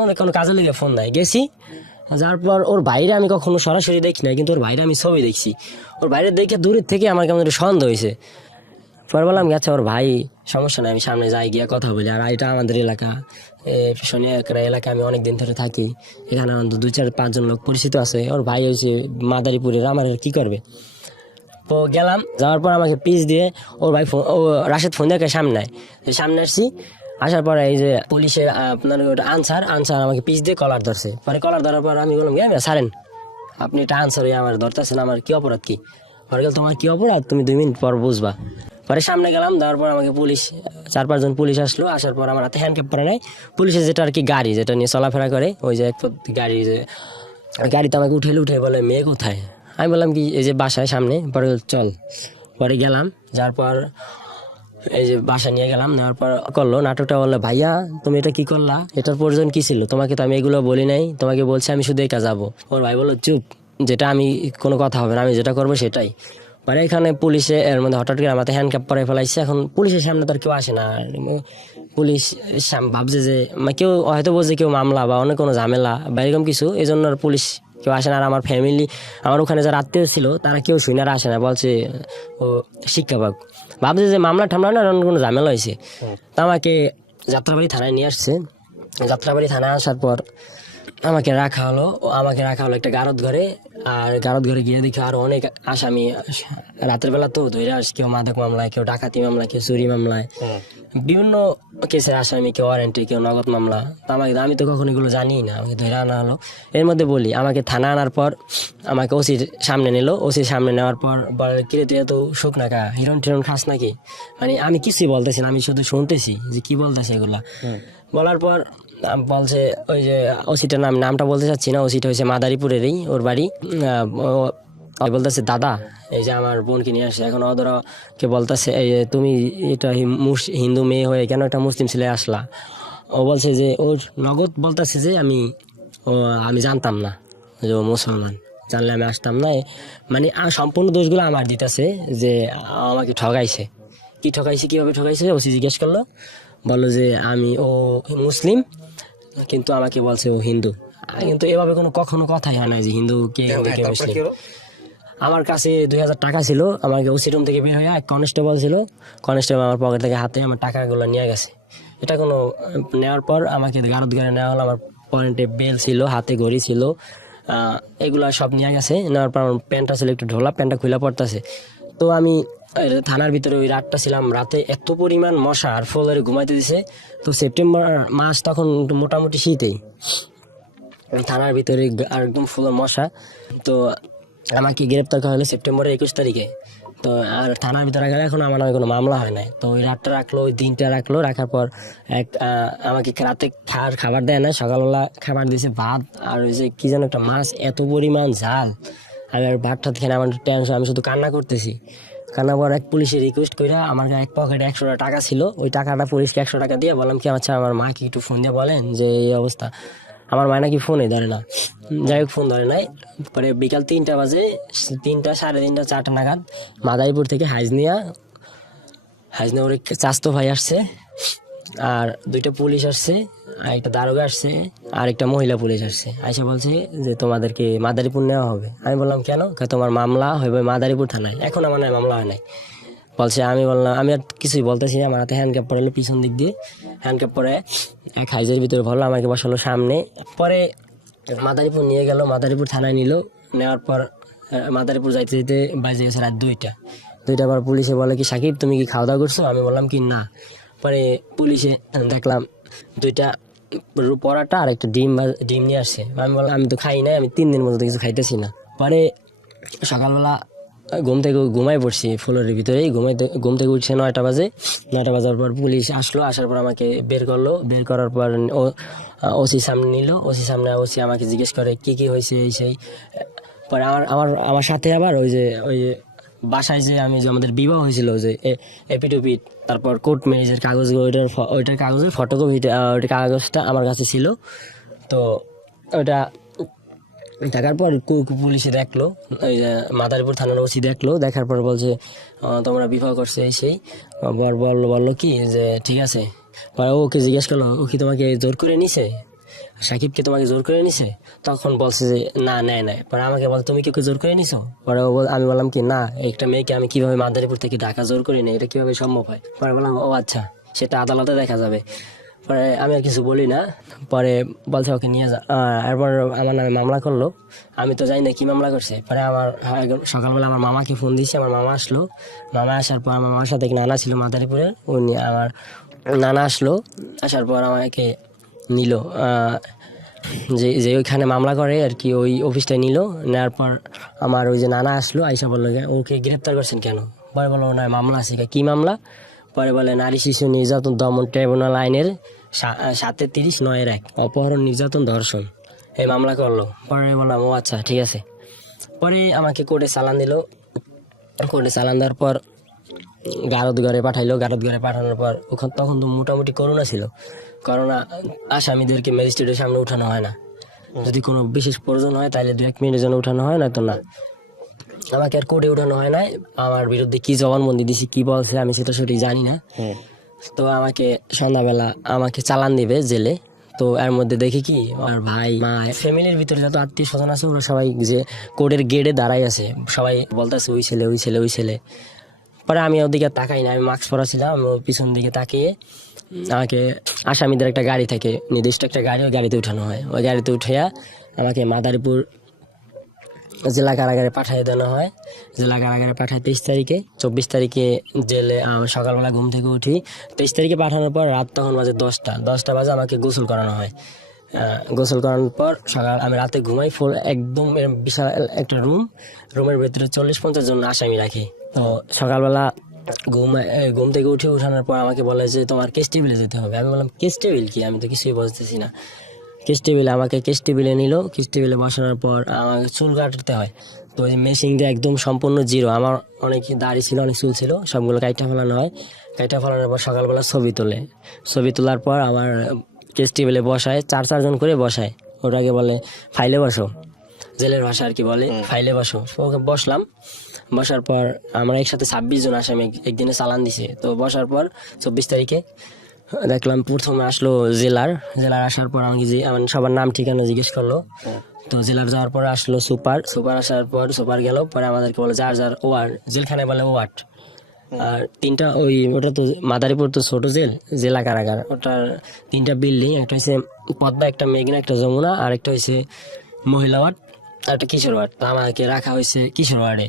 অনেক কোনো কাজে লেগে ফোন দেয় গেছি। যার পর ওর বাইরে আমি কখনো সরাসরি দেখি না, কিন্তু ওর বাইরে আমি ছবি দেখছি। ওর বাইরে দেখে দূরের থেকে আমার কেমন একটু সন্দেহ হয়েছে। পরে বললাম আচ্ছা ওর ভাই সমস্যা নেই, আমি সামনে যাই গিয়ে কথা বলি। আর এটা আমাদের এলাকা, শনিয়া এলাকা আমি অনেক দিন ধরে থাকি, এখানে আমাদের 2-4-5 জন লোক পরিচিত আছে। ওর ভাই হয়েছে মাদারীপুরের, আমার কি করবে। তো গেলাম, যাওয়ার পর আমাকে পিস দিয়ে ওর ভাই ও রাশেদ ফোন দিয়ে সামনে সামনে আসছি। আসার পরে এই যে পুলিশের আপনার আনসার আমাকে পিস দিয়ে কলার ধরছে। পরে কলার ধরার পর আমি বললাম সারেন, আপনি এটা আনসার হয়ে আমার ধরতেছেন, আমার কি অপরাধ কি? পরে গেল তোমার কি অপরাধ তুমি 2 মিনিট পর বুঝবা। পরে সামনে গেলাম, যাওয়ার পর আমাকে পুলিশ 4-5 জন পুলিশ আসলো। আসার পর আমার হাতে হ্যান্ডক্যাপ পরে নাই। পুলিশের যেটা আর কি গাড়ি, যেটা নিয়ে চলাফেরা করে, ওই যে গাড়ি, যে গাড়িতে আমাকে উঠে বলে মেয়ে কোথায়? আমি বললাম কি এই যে বাসায় সামনে। পরে চল, পরে গেলাম, যার পর এই যে বাসা নিয়ে গেলাম। নেওয়ার পর করলো নাটকটা, বললো ভাইয়া তুমি এটা কি করলা, এটার প্রয়োজন কি ছিল? তোমাকে তো আমি এগুলো বলি নাই, তোমাকে বলছি আমি শুধু একা যাবো। ওর ভাই বললো চুপ, যেটা আমি কোনো কথা হবে না, আমি যেটা করবো সেটাই। পরে এখানে পুলিশে এর মধ্যে হঠাৎ করে আমাকে হ্যান্ডক্যাপ পরে ফেলাইছে। এখন পুলিশের সামনে তো আর কেউ আসে না। পুলিশ ভাবছে যে কেউ হয়তো বলছে কেউ মামলা বা অনেক কোনো ঝামেলা বা এরকম কিছু, এই জন্য আর পুলিশ কেউ আসে না। আর আমার ফ্যামিলি, আমার ওখানে যারা আত্মীয় ছিল তারা কেউ শুনে আর আসে না, বলছে ও শিক্ষা পাক, ভাবছে যে মামলা ঠামলা না অন্য কোনো ঝামেলা হয়েছে। তা আমাকে যাত্রাবাড়ি থানায় নিয়ে আসছে। যাত্রাবাড়ি থানায় আসার পর আমাকে রাখা হলো একটা গারদ ঘরে। আর গারদ ঘরে গিয়ে দেখি আর অনেক আসামি, রাতের বেলা তো ধরে আস, কেউ মাদক মামলায়, কেউ ডাকাতি মামলায়, কেউ চুরি মামলায়, বিভিন্ন কেসের আসামি, কেউ ওয়ারেন্টি, কেউ নগদ মামলা। তো আমি তো কখনো এগুলো জানি না, আমাকে ধরে আনা হলো। এর মধ্যে বলি আমাকে থানা আনার পর আমাকে ওসির সামনে নিল। ওসির সামনে নেওয়ার পর বলে কিরে তুই এত শুক নাকা, হিরণ টিরণ খাস নাকি? মানে আমি কিছুই বলতেছি না, আমি শুধু শুনতেছি যে কি বলতেছে এগুলা। বলার পর বলছে, ওই যে ওসিটার নামটা বলতে চাচ্ছি না, ওসিটা হয়েছে মাদারীপুরেরই, ওর বাড়ি। বলতেছে দাদা এই যে আমার বোনকে নিয়ে আসে। এখন ওদেরকে বলতেছে এই যে তুমি এটা হিন্দু মেয়ে হয়ে কেন একটা মুসলিম ছেলে আসলা? ও বলছে যে ওর নগদ বলতেছে যে আমি জানতাম না যে ও মুসলমান, জানলে আমি আসতাম না। মানে সম্পূর্ণ দোষগুলো আমার দিতেছে, যে আমাকে ঠকাইছে। কিভাবে ঠকাইছে ওসি জিজ্ঞেস করলো, বললো যে ও মুসলিম, কিন্তু আমাকে বলছে ও হিন্দু। কিন্তু এভাবে কখনো কথাই হয় না যে হিন্দু কে মুসলিম। আমার কাছে 2000 টাকা ছিল, আমাকে ওসি রুম থেকে বের হয়ে এক কনস্টেবল আমার পকেট থেকে হাতে আমার টাকাগুলো নিয়ে গেছে। এটা নেওয়ার পর আমাকে গারদ ঘরে নেওয়া হলো। আমার পয়েন্টে বেল ছিল, হাতে ঘড়ি ছিল, এগুলা সব নিয়ে গেছে। নেওয়ার পর আমার প্যান্টটা ছিল একটু ঢোলা, প্যান্টটা খুলে পড়তেছে। তো আমি থানার ভিতরে ওই রাতটা ছিলাম। রাতে এত পরিমাণ মশা আর ফ্লোরে ঘুমাইতে দিছে। তো সেপ্টেম্বর মাস তখন মোটামুটি শীতেই, থানার ভিতরে একদম ফুল মশা। তো আমাকে গ্রেপ্তার করা হলো সেপ্টেম্বরের 21 তারিখে। তো আর থানার ভিতরে গেলে এখন আমার নামে কোনো মামলা হয় নাই। তো ওই রাতটা রাখলো, ওই দিনটা রাখলো। রাখার পর আমাকে রাতে খাবার দেয় না, সকালবেলা খাবার দিয়েছে ভাত আর ওই যে কি যেন একটা মাছ, এত পরিমাণ ঝাল। আমি আর ভাতটা খেয়ে আমার টেনশন, আমি শুধু কান্না করতেছি। কান্না পর এক পুলিশে রিকোয়েস্ট করে আমার এক পকেটে 100 টাকা ছিল, ওই টাকাটা পুলিশকে 100 টাকা দিয়ে বললাম কি আচ্ছা আমার মাকে একটু ফোন দিয়ে বলেন যে এই অবস্থা। আমার মায় নাকি ফোনে ধরে না, যাই হোক ফোন ধরে নাই। পরে বিকাল 3টা বাজে, 3টা, 3:30, 4টা নাগাদ মাদারীপুর থেকে হাজনিয়া ওর চাস্তো ভাই আসছে, আর 2টা পুলিশ আসছে, আর একটা দারোগা আসছে, আর একটা মহিলা পুলিশ আসছে। আইসা বলছে যে তোমাদেরকে মাদারীপুর নেওয়া হবে। আমি বললাম কেন? তোমার মামলা হবে মাদারীপুর থানায়। এখন আমার নয়, মামলা হয় নাই বলছে। আমি বললাম আমি আর কিছুই বলতেছি না। আমার হাতে হ্যান্ডক্যাপ পরে পিছন দিক দিয়ে হ্যান্ডক্যাপ পরে এক হাইজের ভিতরে ভরলো, আমাকে বসালো সামনে। পরে মাদারীপুর নিয়ে গেল, মাদারীপুর থানায় নিল। নেওয়ার পর মাদারীপুর যাইতে বাজে গেছে রাত 2টা। পর পুলিশে বলে কি সাকিব তুমি কি খাওয়া দাওয়া করছো? আমি বললাম কি না। পরে পুলিশে দেখলাম 2টা পরাটা আর একটা ডিম নিয়ে আসছে। আমি বললাম আমি তো খাই নাই, আমি 3 দিন মতো কিছু খাইতেছি না। পরে সকালবেলা ঘুমাই পড়ছি ফ্লোরের ভিতরেই। ঘুম থেকে উঠছে 9টা বাজে। 9টা বাজার পর পুলিশ আসলো। আসার পর আমাকে বের করলো। বের করার পর ওসি সামনে নিল। ওসি আমাকে জিজ্ঞেস করে কি হয়েছে এই সেই। পরে আমার সাথে আবার ওই যে বাসায় যে আমাদের বিবাহ হয়েছিল, যে এপিটুপিট, তারপর কোর্ট ম্যারেজের কাগজ, ওইটার কাগজের ফটোকপি, ওইটা কাগজটা আমার কাছে ছিল। তো ওইটা দেখার পর পুলিশে দেখলো, ওই যে মাদারীপুর থানার ওসি দেখলো, দেখার পর বলছে তোমরা বিবাহ করছে এই সেই। বললো কি যে ঠিক আছে। পরে ওকে জিজ্ঞেস করলো, ও কি তোমাকে জোর করে নিছে, সাকিবকে তোমাকে জোর করে নিছে? তখন বলছে যে না, নেয় নাই। পরে আমাকে বল, তুমি কি ওকে জোর করে নিছো? পরে আমি বললাম কি না, একটা মেয়েকে আমি কিভাবে মাদারীপুর থেকে ঢাকা জোর করে নিই, এটা কিভাবে সম্ভব হয়? পরে বললাম ও আচ্ছা, সেটা আদালতে দেখা যাবে। পরে আমি আর কিছু বলি না। পরে বলছে ওকে নিয়ে যা। এরপর আমার নামে মামলা করলো। আমি তো জানি না কি মামলা করছে। পরে আমার সকালবেলা আমার মামাকে ফোন দিয়েছি, আমার মামা আসলো। মামা আসার পর আমার মামার সাথে এক নানা ছিল মাদারীপুরের, উনি আমার নানা আসলো। আসার পর আমাকে নিল, যে যে ওইখানে মামলা করে আর কি, ওই অফিসটায় নিল। নেওয়ার পর আমার ওই যে নানা আসলো, আইসা বললো ওকে গ্রেপ্তার করছেন কেন? পরে বললো না, মামলা আছে। কি মামলা? পরে বলে নারী শিশু নির্যাতন দমন ট্রাইব্যুনাল আইনের 7-30-9-1 অপহরণ, নির্যাতন, ধর্ষণ, এই মামলা করলো। পরে বললাম ও আচ্ছা ঠিক আছে। পরে আমাকে কোর্টে চালান দিল। কোর্টে চালান দেওয়ার পর গারদঘরে পাঠাইলো। গারদঘরে পাঠানোর পর তখন তো মোটামুটি করোনা ছিল। করোনা আসামিদেরকে ম্যাজিস্ট্রেটের সামনে উঠানো হয় না, যদি কোনো বিশেষ প্রয়োজন হয় তাহলে 2-1 মিনিটের জন্য উঠানো হয়, না তো না। আমাকে আর কোর্টে উঠানো হয় নাই। আমার বিরুদ্ধে কি জবানবন্দি দিছি, কি বলছে আমি সেটা সঠিক জানি না। তো আমাকে সন্ধ্যাবেলা আমাকে চালান দিবে জেলে। তো এর মধ্যে দেখি কি আমার ভাই, মা, ফ্যামিলির ভিতরে যত আত্মীয় স্বজন আছে ওরা সবাই যে কোর্টের গেটে দাঁড়াই আছে, সবাই বলতেছে ওই ছেলে, ওই ছেলে, ওই ছেলে। পরে আমি ওদিকে তাকাই না, আমি মাস্ক পরা ছিলাম। আমি পিছন দিকে তাকিয়ে আমাকে আসামিদের একটা গাড়ি থাকে, নির্দিষ্ট একটা গাড়ি, ওই গাড়িতে উঠানো হয়। ওই গাড়িতে উঠাইয়া আমাকে মাদারীপুর জেলা কারাগারে পাঠিয়ে দেওয়া হয়। জেলা কারাগারে পাঠায় 23 তারিখে। 24 তারিখে জেলে সকালবেলা ঘুম থেকে উঠি। 23 তারিখে পাঠানোর পর রাত তখন বাজে 10টা বাজে, আমাকে গোসল করানো হয়। গোসল করানোর পর আমি রাতে ঘুমাই ফুল, একদম বিশাল একটা রুমের ভেতরে 40-50 জন আসামি রাখি। তো সকালবেলা ঘুম থেকে উঠানোর পর আমাকে বলে যে তোমার কেস টেবিলে যেতে হবে। আমি বললাম কেস টেবিল কি, আমি তো কিছুই বুঝতেছি না। কেস টেবিলে আমাকে কেস টেবিলে নিল। কেস টেবিলে বসানোর পর আমাকে চুল কাটতে হয়। তো ওই মেশিন দিয়ে একদম সম্পূর্ণ জিরো, আমার অনেক দাড়ি ছিল, অনেক চুল ছিল, সবগুলো কাইটা ফেলানো হয়। কাইটা ফেলানোর পর সকালবেলা ছবি তোলার পর আমার কেস টেবিলে বসায়, 4-4 জন করে বসায়। ওটাকে বলে ফাইলে বসো, জেলের ভাষা আর কি বলে, ফাইলে বসো। ওকে বসলাম। বসার পর আমরা একসাথে 26 জন আসামি একদিনে চালান দিছে। তো বসার পর 24 তারিখে দেখলাম প্রথমে আসলো জেলার আসার পর আমাকে আমার সবার নাম ঠিকানা জিজ্ঞেস করলো। তো জেলার যাওয়ার পর আসলো সুপার আসার পর সুপার গেল। পরে আমাদেরকে বলে যার ওয়ার্ড, জেলখানায় বলে ওয়ার্ড। আর ওটা তো মাদারীপুর তো ছোট জেলা কারাগার, ওটার 3টা বিল্ডিং, একটা হচ্ছে পদ্মা, একটা মেঘনা, একটা যমুনা, আর একটা হচ্ছে মহিলা ওয়ার্ড, আর একটা কিশোর ওয়ার্ড। তো আমাকে রাখা হয়েছে কিশোর ওয়ার্ডে।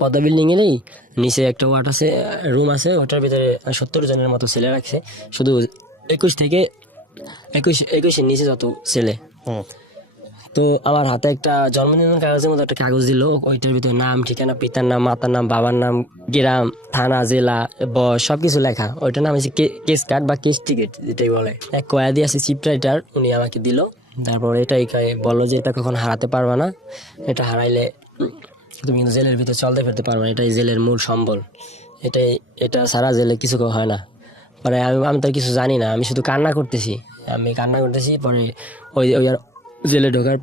পদ্মা বিল্ডিং এরই নিচে একটা ওয়ার্ড আছে, রুম আছে, ওটার ভিতরে 70 জনের মতো ছেলে রাখছে, শুধু 21 নিচে যত ছেলে। তো আমার হাতে একটা জন্মনিবন্ধন কাগজের মতো একটা কাগজ দিল, ওইটার ভিতরে নাম, ঠিকানা, পিতার নাম, মাতার নাম, বাবার নাম, গ্রাম, থানা, জেলা, বয়স, সবকিছু লেখা। ওইটার নাম হচ্ছে কেস কার্ড বা কেস টিকিট যেটাই বলে। এক কয়েদি আছে চিফ রাইটার, উনি আমাকে দিল। তারপর এটাই বললো যে এটা কখন হারাতে পারবা না, এটা হারাইলে তুমি কিন্তু জেলের ভিতরে চলতে ফিরতে পারবে না, এটাই জেলের মূল সম্বল, এটা ছাড়া জেলে কিছু হয় না। পরে আমি তো কিছু জানি না, আমি শুধু কান্না করতেছি। পরে ওই আর জেলে ঢোকার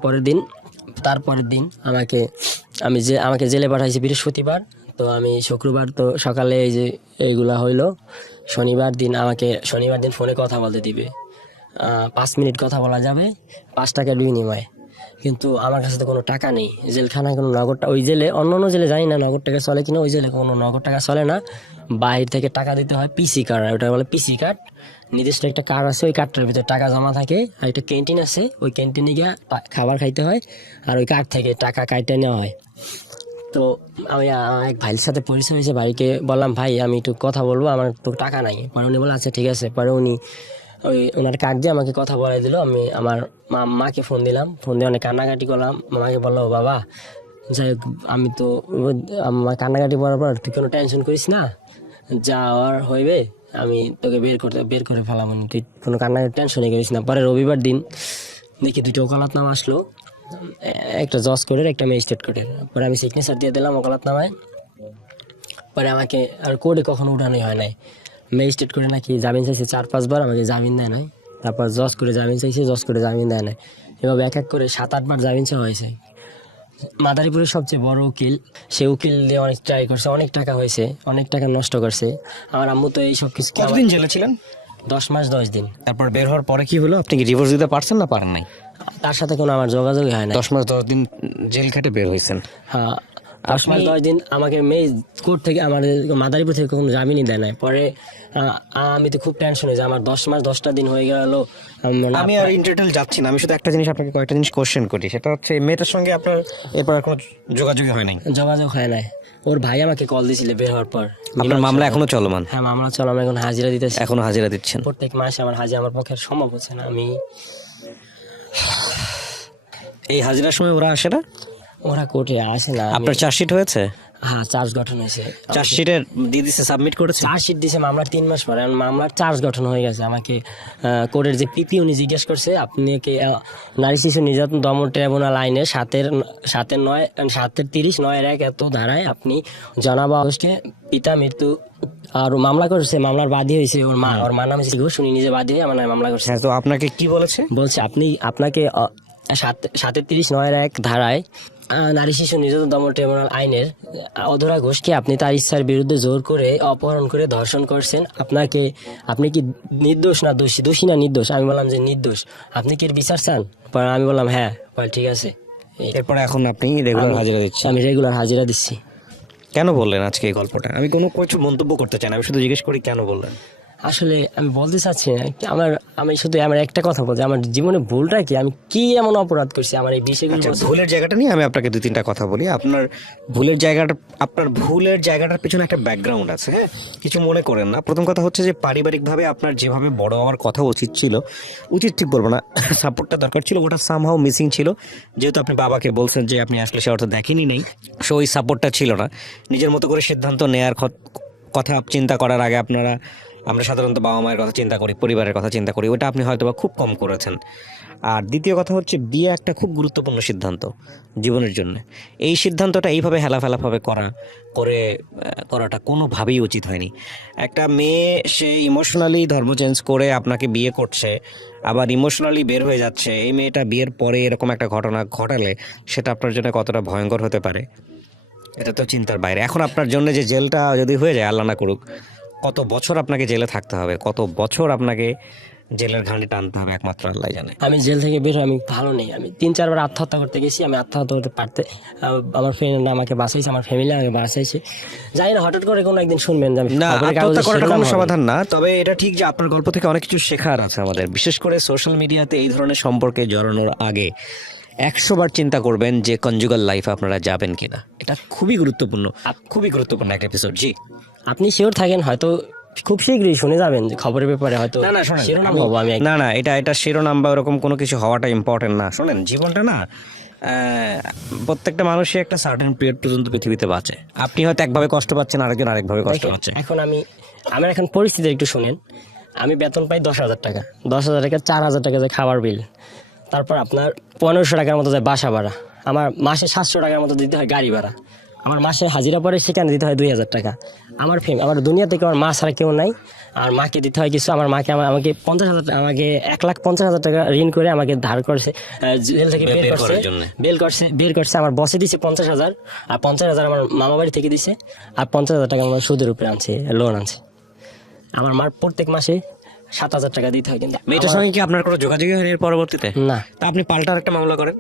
তারপরের দিন আমাকে জেলে পাঠাইছে বৃহস্পতিবার। তো আমি শুক্রবার তো সকালে এই যে এইগুলা হইলো। শনিবার দিন ফোনে কথা বলতে দিবে, 5 মিনিট কথা বলা যাবে, 5 টাকার বিনিময়ে। কিন্তু আমার কাছে তো কোনো টাকা নেই, জেলখানায় কোনো নগদ ওই জেলে, অন্য জেলে জানি না নগদ টাকা চলে কিনা, ওই জেলে কোনো নগদ টাকা চলে না, বাইরে থেকে টাকা দিতে হয়। পিসি কার্ড, ওটা বলে পিসি কার্ড, নির্দিষ্ট একটা কার্ড আছে, ওই কার্ডটার ভিতরে টাকা জমা থাকে। আর একটা ক্যান্টিন আছে, ওই ক্যান্টিনে গিয়ে খাবার খাইতে হয়, আর ওই কার্ড থেকে টাকা কাইটে নেওয়া হয়। তো আমি এক ভাইয়ের সাথে পরিচয় হয়েছে, ভাইকে বললাম ভাই আমি একটু কথা বলবো, আমার তো টাকা নাই। পরে উনি বলে আচ্ছা ঠিক আছে। পরে ওনার কার্ড দিয়ে আমাকে কথা বলাই দিল। আমি আমার মাকে ফোন দিয়ে অনেক কান্নাকাটি করলাম। মামাকে বললো বাবা যাই হোক, আমি তো আমার কান্নাকাটি করার পর তুই কোনো টেনশন করিস না, যাওয়ার হইবে আমি তোকে বের করে ফেলাম, তুই কোনো কান্নাকাটি টেনশনই করিস না। পরে রবিবার দিন দেখি 2টো ওকালতনামা আসলো, একটা জজ কোর্টের, একটা ম্যাজিস্ট্রেট কোর্টের। পরে আমি সিগনেচার দিয়ে দিলাম ওকালতনামায়। পরে আমাকে আর কোর্টে কখনো উঠানোই হয় নাই। ম্যাজিস্ট্রেট করে নাকি জামিন চাইছে 4-5 বার, আমাকে জামিন দেয় নাই। তারপর জজ করে জামিন চাইছে, জজ করে জামিন দেয় নাই। এভাবে এক করে 7-8 বার জামিন চাওয়া হয়েছে, মাদারীপুরের সবচেয়ে বড় উকিল, সে উকিল দিয়ে অনেক ট্রাই করছে, অনেক টাকা হয়েছে, অনেক টাকা নষ্ট করছে। আমার আম্মু তো এই সব কিছু কতদিন জেলে ছিলেন? 10 মাস 10 দিন। তারপর বের হওয়ার পরে কি হলো? আপনি কি ডিভোর্স দিতে পারছেন না পারেন নাই? তার সাথে কোনো আমার যোগাযোগই হয় না। 10 মাস 10 দিন জেল খেটে বের হয়েছেন। হ্যাঁ, 10 মাস 10 দিন আমাকে মেয়ে কোর্ট থেকে, আমার মাদারীপুর থেকে কোনো জামিনই দেয় নাই। পরে আমি তো খুব টেনশন হয়েছে, আমার 10 মাস 10টা দিন হয়ে গেল। আমি আর ইন্টারটেল যাচ্ছি না, আমি শুধু একটা জিনিস আপনাকে কয়েকটা জিনিস কোশ্চেন করি, সেটা হচ্ছে এই মেয়েটার সঙ্গে আপনার এরপর আর কোনো যোগাযোগই হয় নাই? যোগাযোগ হয় নাই। ওর ভাই আমাকে কল দিয়েছিল বের হওয়ার পর। আপনার মামলা এখনো চলমান? হ্যাঁ, মামলা চলো, আমি এখন হাজিরা দিতেছি। এখনো হাজিরা দিচ্ছেন? প্রত্যেক মাসে আমার হাজিরা, আমার পক্ষে সম্ভব হচ্ছে না। আমি এই হাজিরার সময় ওরা আসে না? ওরা কোর্টে আসে না। আপনার চার্জশিট হয়েছে? হ্যাঁ, চার্জ গঠন হয়েছে। চার্জশিটের দিয়ে দিছে, সাবমিট করেছে? চার্জশিট দিছে মামলার 3 মাস পরে, মামলার চার্জ গঠন হয়ে গেছে। আমাকে কোর্টের যে পিপি উনি জিজ্ঞেস করছে, আপনি কি নারী শিশু নির্যাতন দমন ট্রাইব্যুনাল আইনে 7/9/30/9 এত ধারায় আপনি জনাবা ঘোষকে পিতা মৃত্যু আর মামলা করেছে, মামলার বাদী হয়েছে ওর মা। ওর মার নাম হচ্ছে ঘোষ, উনি নিজে বাদী হয়ে আমার নামে মামলা করছে। হ্যাঁ, তো আপনাকে কি বলেছে? বলছে আপনাকে 7/30/9 ধারায় নারী শিশু নির্যাতন দমন ট্রাইব্যুনাল আইনের অধরা ঘোষকে আপনি তার ইচ্ছার বিরুদ্ধে জোর করে অপহরণ করে ধর্ষণ করছেন। আপনি কি নির্দোষ না দোষী? দোষী না নির্দোষ? আমি বললাম যে নির্দোষ। আপনি কি এর বিচার চান? পরে আমি বললাম হ্যাঁ। ঠিক আছে। এরপরে এখন আপনি রেগুলার হাজিরা দিচ্ছেন? আমি রেগুলার হাজিরা দিচ্ছি। কেন বললেন আজকে এই গল্পটা? আমি কোনো কিছু মন্তব্য করতে চাই না, আমি শুধু জিজ্ঞেস করি কেন বললেন। আসলে আমি বলতে চাচ্ছি না, আমি শুধু আমার একটা কথা বলছি, আমার জীবনে ভুলটা কি, আমি কি এমন অপরাধ করছি আমার এই 20 ভুলের জায়গাটা নিয়ে আমি আপনাকে 2-3টা কথা বলি। আপনার ভুলের জায়গাটার পিছনে একটা ব্যাকগ্রাউন্ড আছে, হ্যাঁ, কিছু মনে করেন না। প্রথম কথা হচ্ছে যে পারিবারিকভাবে আপনার যেভাবে বড় হওয়ার কথা উচিত ছিল, উচিত ঠিক বলবো না, সাপোর্টটা দরকার ছিল, ওটা সামহাও মিসিং ছিল। যেহেতু আপনি বাবাকে বলছেন যে আপনি আসলে সে অর্থ দেখেনি নেই, সো ওই সাপোর্টটা ছিল না। নিজের মতো করে সিদ্ধান্ত নেয়ার কথা চিন্তা করার আগে আমরা সাধারণত বাবা মায়ের কথা চিন্তা করি, পরিবারের কথা চিন্তা করি, ওটা আপনি হয়তো বা খুব কম করেছেন। আর দ্বিতীয় কথা হচ্ছে বিয়ে একটা খুব গুরুত্বপূর্ণ সিদ্ধান্ত জীবনের জন্য। এই সিদ্ধান্তটা এইভাবে হেলাফেলাভাবে করাটা কোনোভাবেই উচিত হয়নি। একটা মেয়ে সে ইমোশনালি ধর্ম চেঞ্জ করে আপনাকে বিয়ে করছে, আবার ইমোশনালি বের হয়ে যাচ্ছে, এই মেয়েটা বিয়ের পরে এরকম একটা ঘটনা ঘটালে সেটা আপনার জন্য কতটা ভয়ঙ্কর হতে পারে এটা তো চিন্তার বাইরে। এখন আপনার জন্য যে জেলটা যদি হয়ে যায়, আল্লাহ না করুক, কত বছর আপনাকে জেলে থাকতে হবে, কত বছর আপনাকে জেলের ঘানি টানতে হবে, একমাত্র আল্লাহ জানে। আমি জেল থেকে বের হয়ে আমি ভালো নেই। আমি 3-4 বার আত্মহত্যা করতে গেছি, আমি আত্মহত্যা করতে পারতে আমার ফ্রেন্ড আমাকে বাঁচাইছে, আমার ফ্যামিলি আমাকে বাঁচাইছে। জানি না হঠাৎ করে কোনো একদিন শুনবেন যে আমি না, খবরের কাগজে আত্মহত্যা করাটা শিরোনাম কোনো হবে। সমাধান না। তবে এটা ঠিক যে আপনার গল্প থেকে অনেক কিছু শেখার আছে আমাদের, বিশেষ করে সোশ্যাল মিডিয়াতে এই ধরনের সম্পর্কে জড়ানোর আগে 100 বার চিন্তা করবেন যে কনজুগাল লাইফে আপনারা যাবেন কিনা। এটা খুবই গুরুত্বপূর্ণ একটা এপিসোড। জি, আপনি শিওর থাকেন, হয়তো খুব শীঘ্রই শুনে যাবেন যে খবরের ব্যাপারে হয়তো শোনেন, শিরোনাম হবো আমি। না, এটা শিরোনাম বা ওরকম কোনো কিছু হওয়াটা ইম্পর্টেন্ট না। শোনেন, জীবনটা না, প্রত্যেকটা মানুষই একটা সার্টেন পিরিয়ড পর্যন্ত পৃথিবীতে বাঁচে। আপনি হয়তো একভাবে কষ্ট পাচ্ছেন, আরেকজন আরেকভাবে কষ্ট পাচ্ছে। এখন আমার এখন পরিস্থিতি একটু শুনেন। আমি বেতন পাই 10,000 টাকা, 10,000 টাকা 4,000 টাকা যায় খাবার বিল, তারপর আপনার 1500 টাকার মতো যায় বাসা ভাড়া, আমার মাসে 700 টাকার মতো দিতে হয় গাড়ি ভাড়া, আমার মাসে হাজিরা পরে সেখানে দিতে হয় 2,000 টাকা। আমার দুনিয়া থেকে আমার মা ছাড়া কেউ নাই, আর মাকে দিতে হয় কিছু। আমার মাকে আমাকে 50,000 আমাকে 1,50,000 টাকা ঋণ করে আমাকে ধার করছে, জেল থেকে বের করছে। আমার বসে দিছে 50,000, আর 50,000 আমার মামা বাড়ি থেকে দিছে, আর 50,000 টাকা আমার সুদের উপরে আনছে, লোন আনছে। আমার মার প্রত্যেক মাসে 7,000 টাকা দিতে হয়। কিন্তু মেয়েটার সঙ্গে কি আপনার কোনো যোগাযোগই হয়নি এর পরবর্তীতে? না। তা আপনি পাল্টার একটা মামলা করেন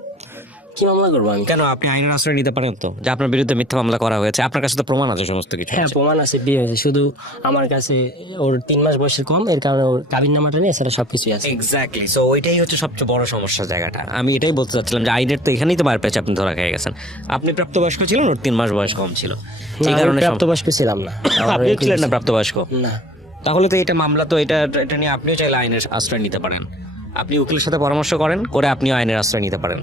কি মামলা করবো আমি? কেন? আপনি আইনের আশ্রয় নিতে পারেন তো, যে আপনার বিরুদ্ধে মিথ্যা মামলা করা হয়েছে, আপনার কাছে তো প্রমাণ আছে সমস্ত কিছু। হ্যাঁ, প্রমাণ আছে, বিয়ে হয়েছে। শুধু আমার কাছে ওর 3 মাস বয়সের কম, এর কারণে ওর কাবিন নামাটা নিয়ে সেটা সবকিছু আছে। এক্স্যাক্টলি, সো ওইটাই হচ্ছে সবচেয়ে বড় সমস্যা জায়গাটা। আমি এটাই বলতে চাচ্ছিলাম যে আইনের তো এখানেই তো মার পেয়েছে, আপনি ধরা খেয়ে গেছেন। আপনি প্রাপ্তবয়স্ক ছিলেন, ওর 3 মাস বয়স কম ছিল, এই কারণে প্রাপ্তবয়স্ক ছিলাম না। আপনি ছিলেন না প্রাপ্তবয়স্ক? না। তাহলে তো এটা মামলা, তো এটা নিয়ে আপনিও চাইলে আইনের আশ্রয় নিতে পারেন। আপনি উকিলের সাথে পরামর্শ করে আপনিও আইনের আশ্রয় নিতে পারেন।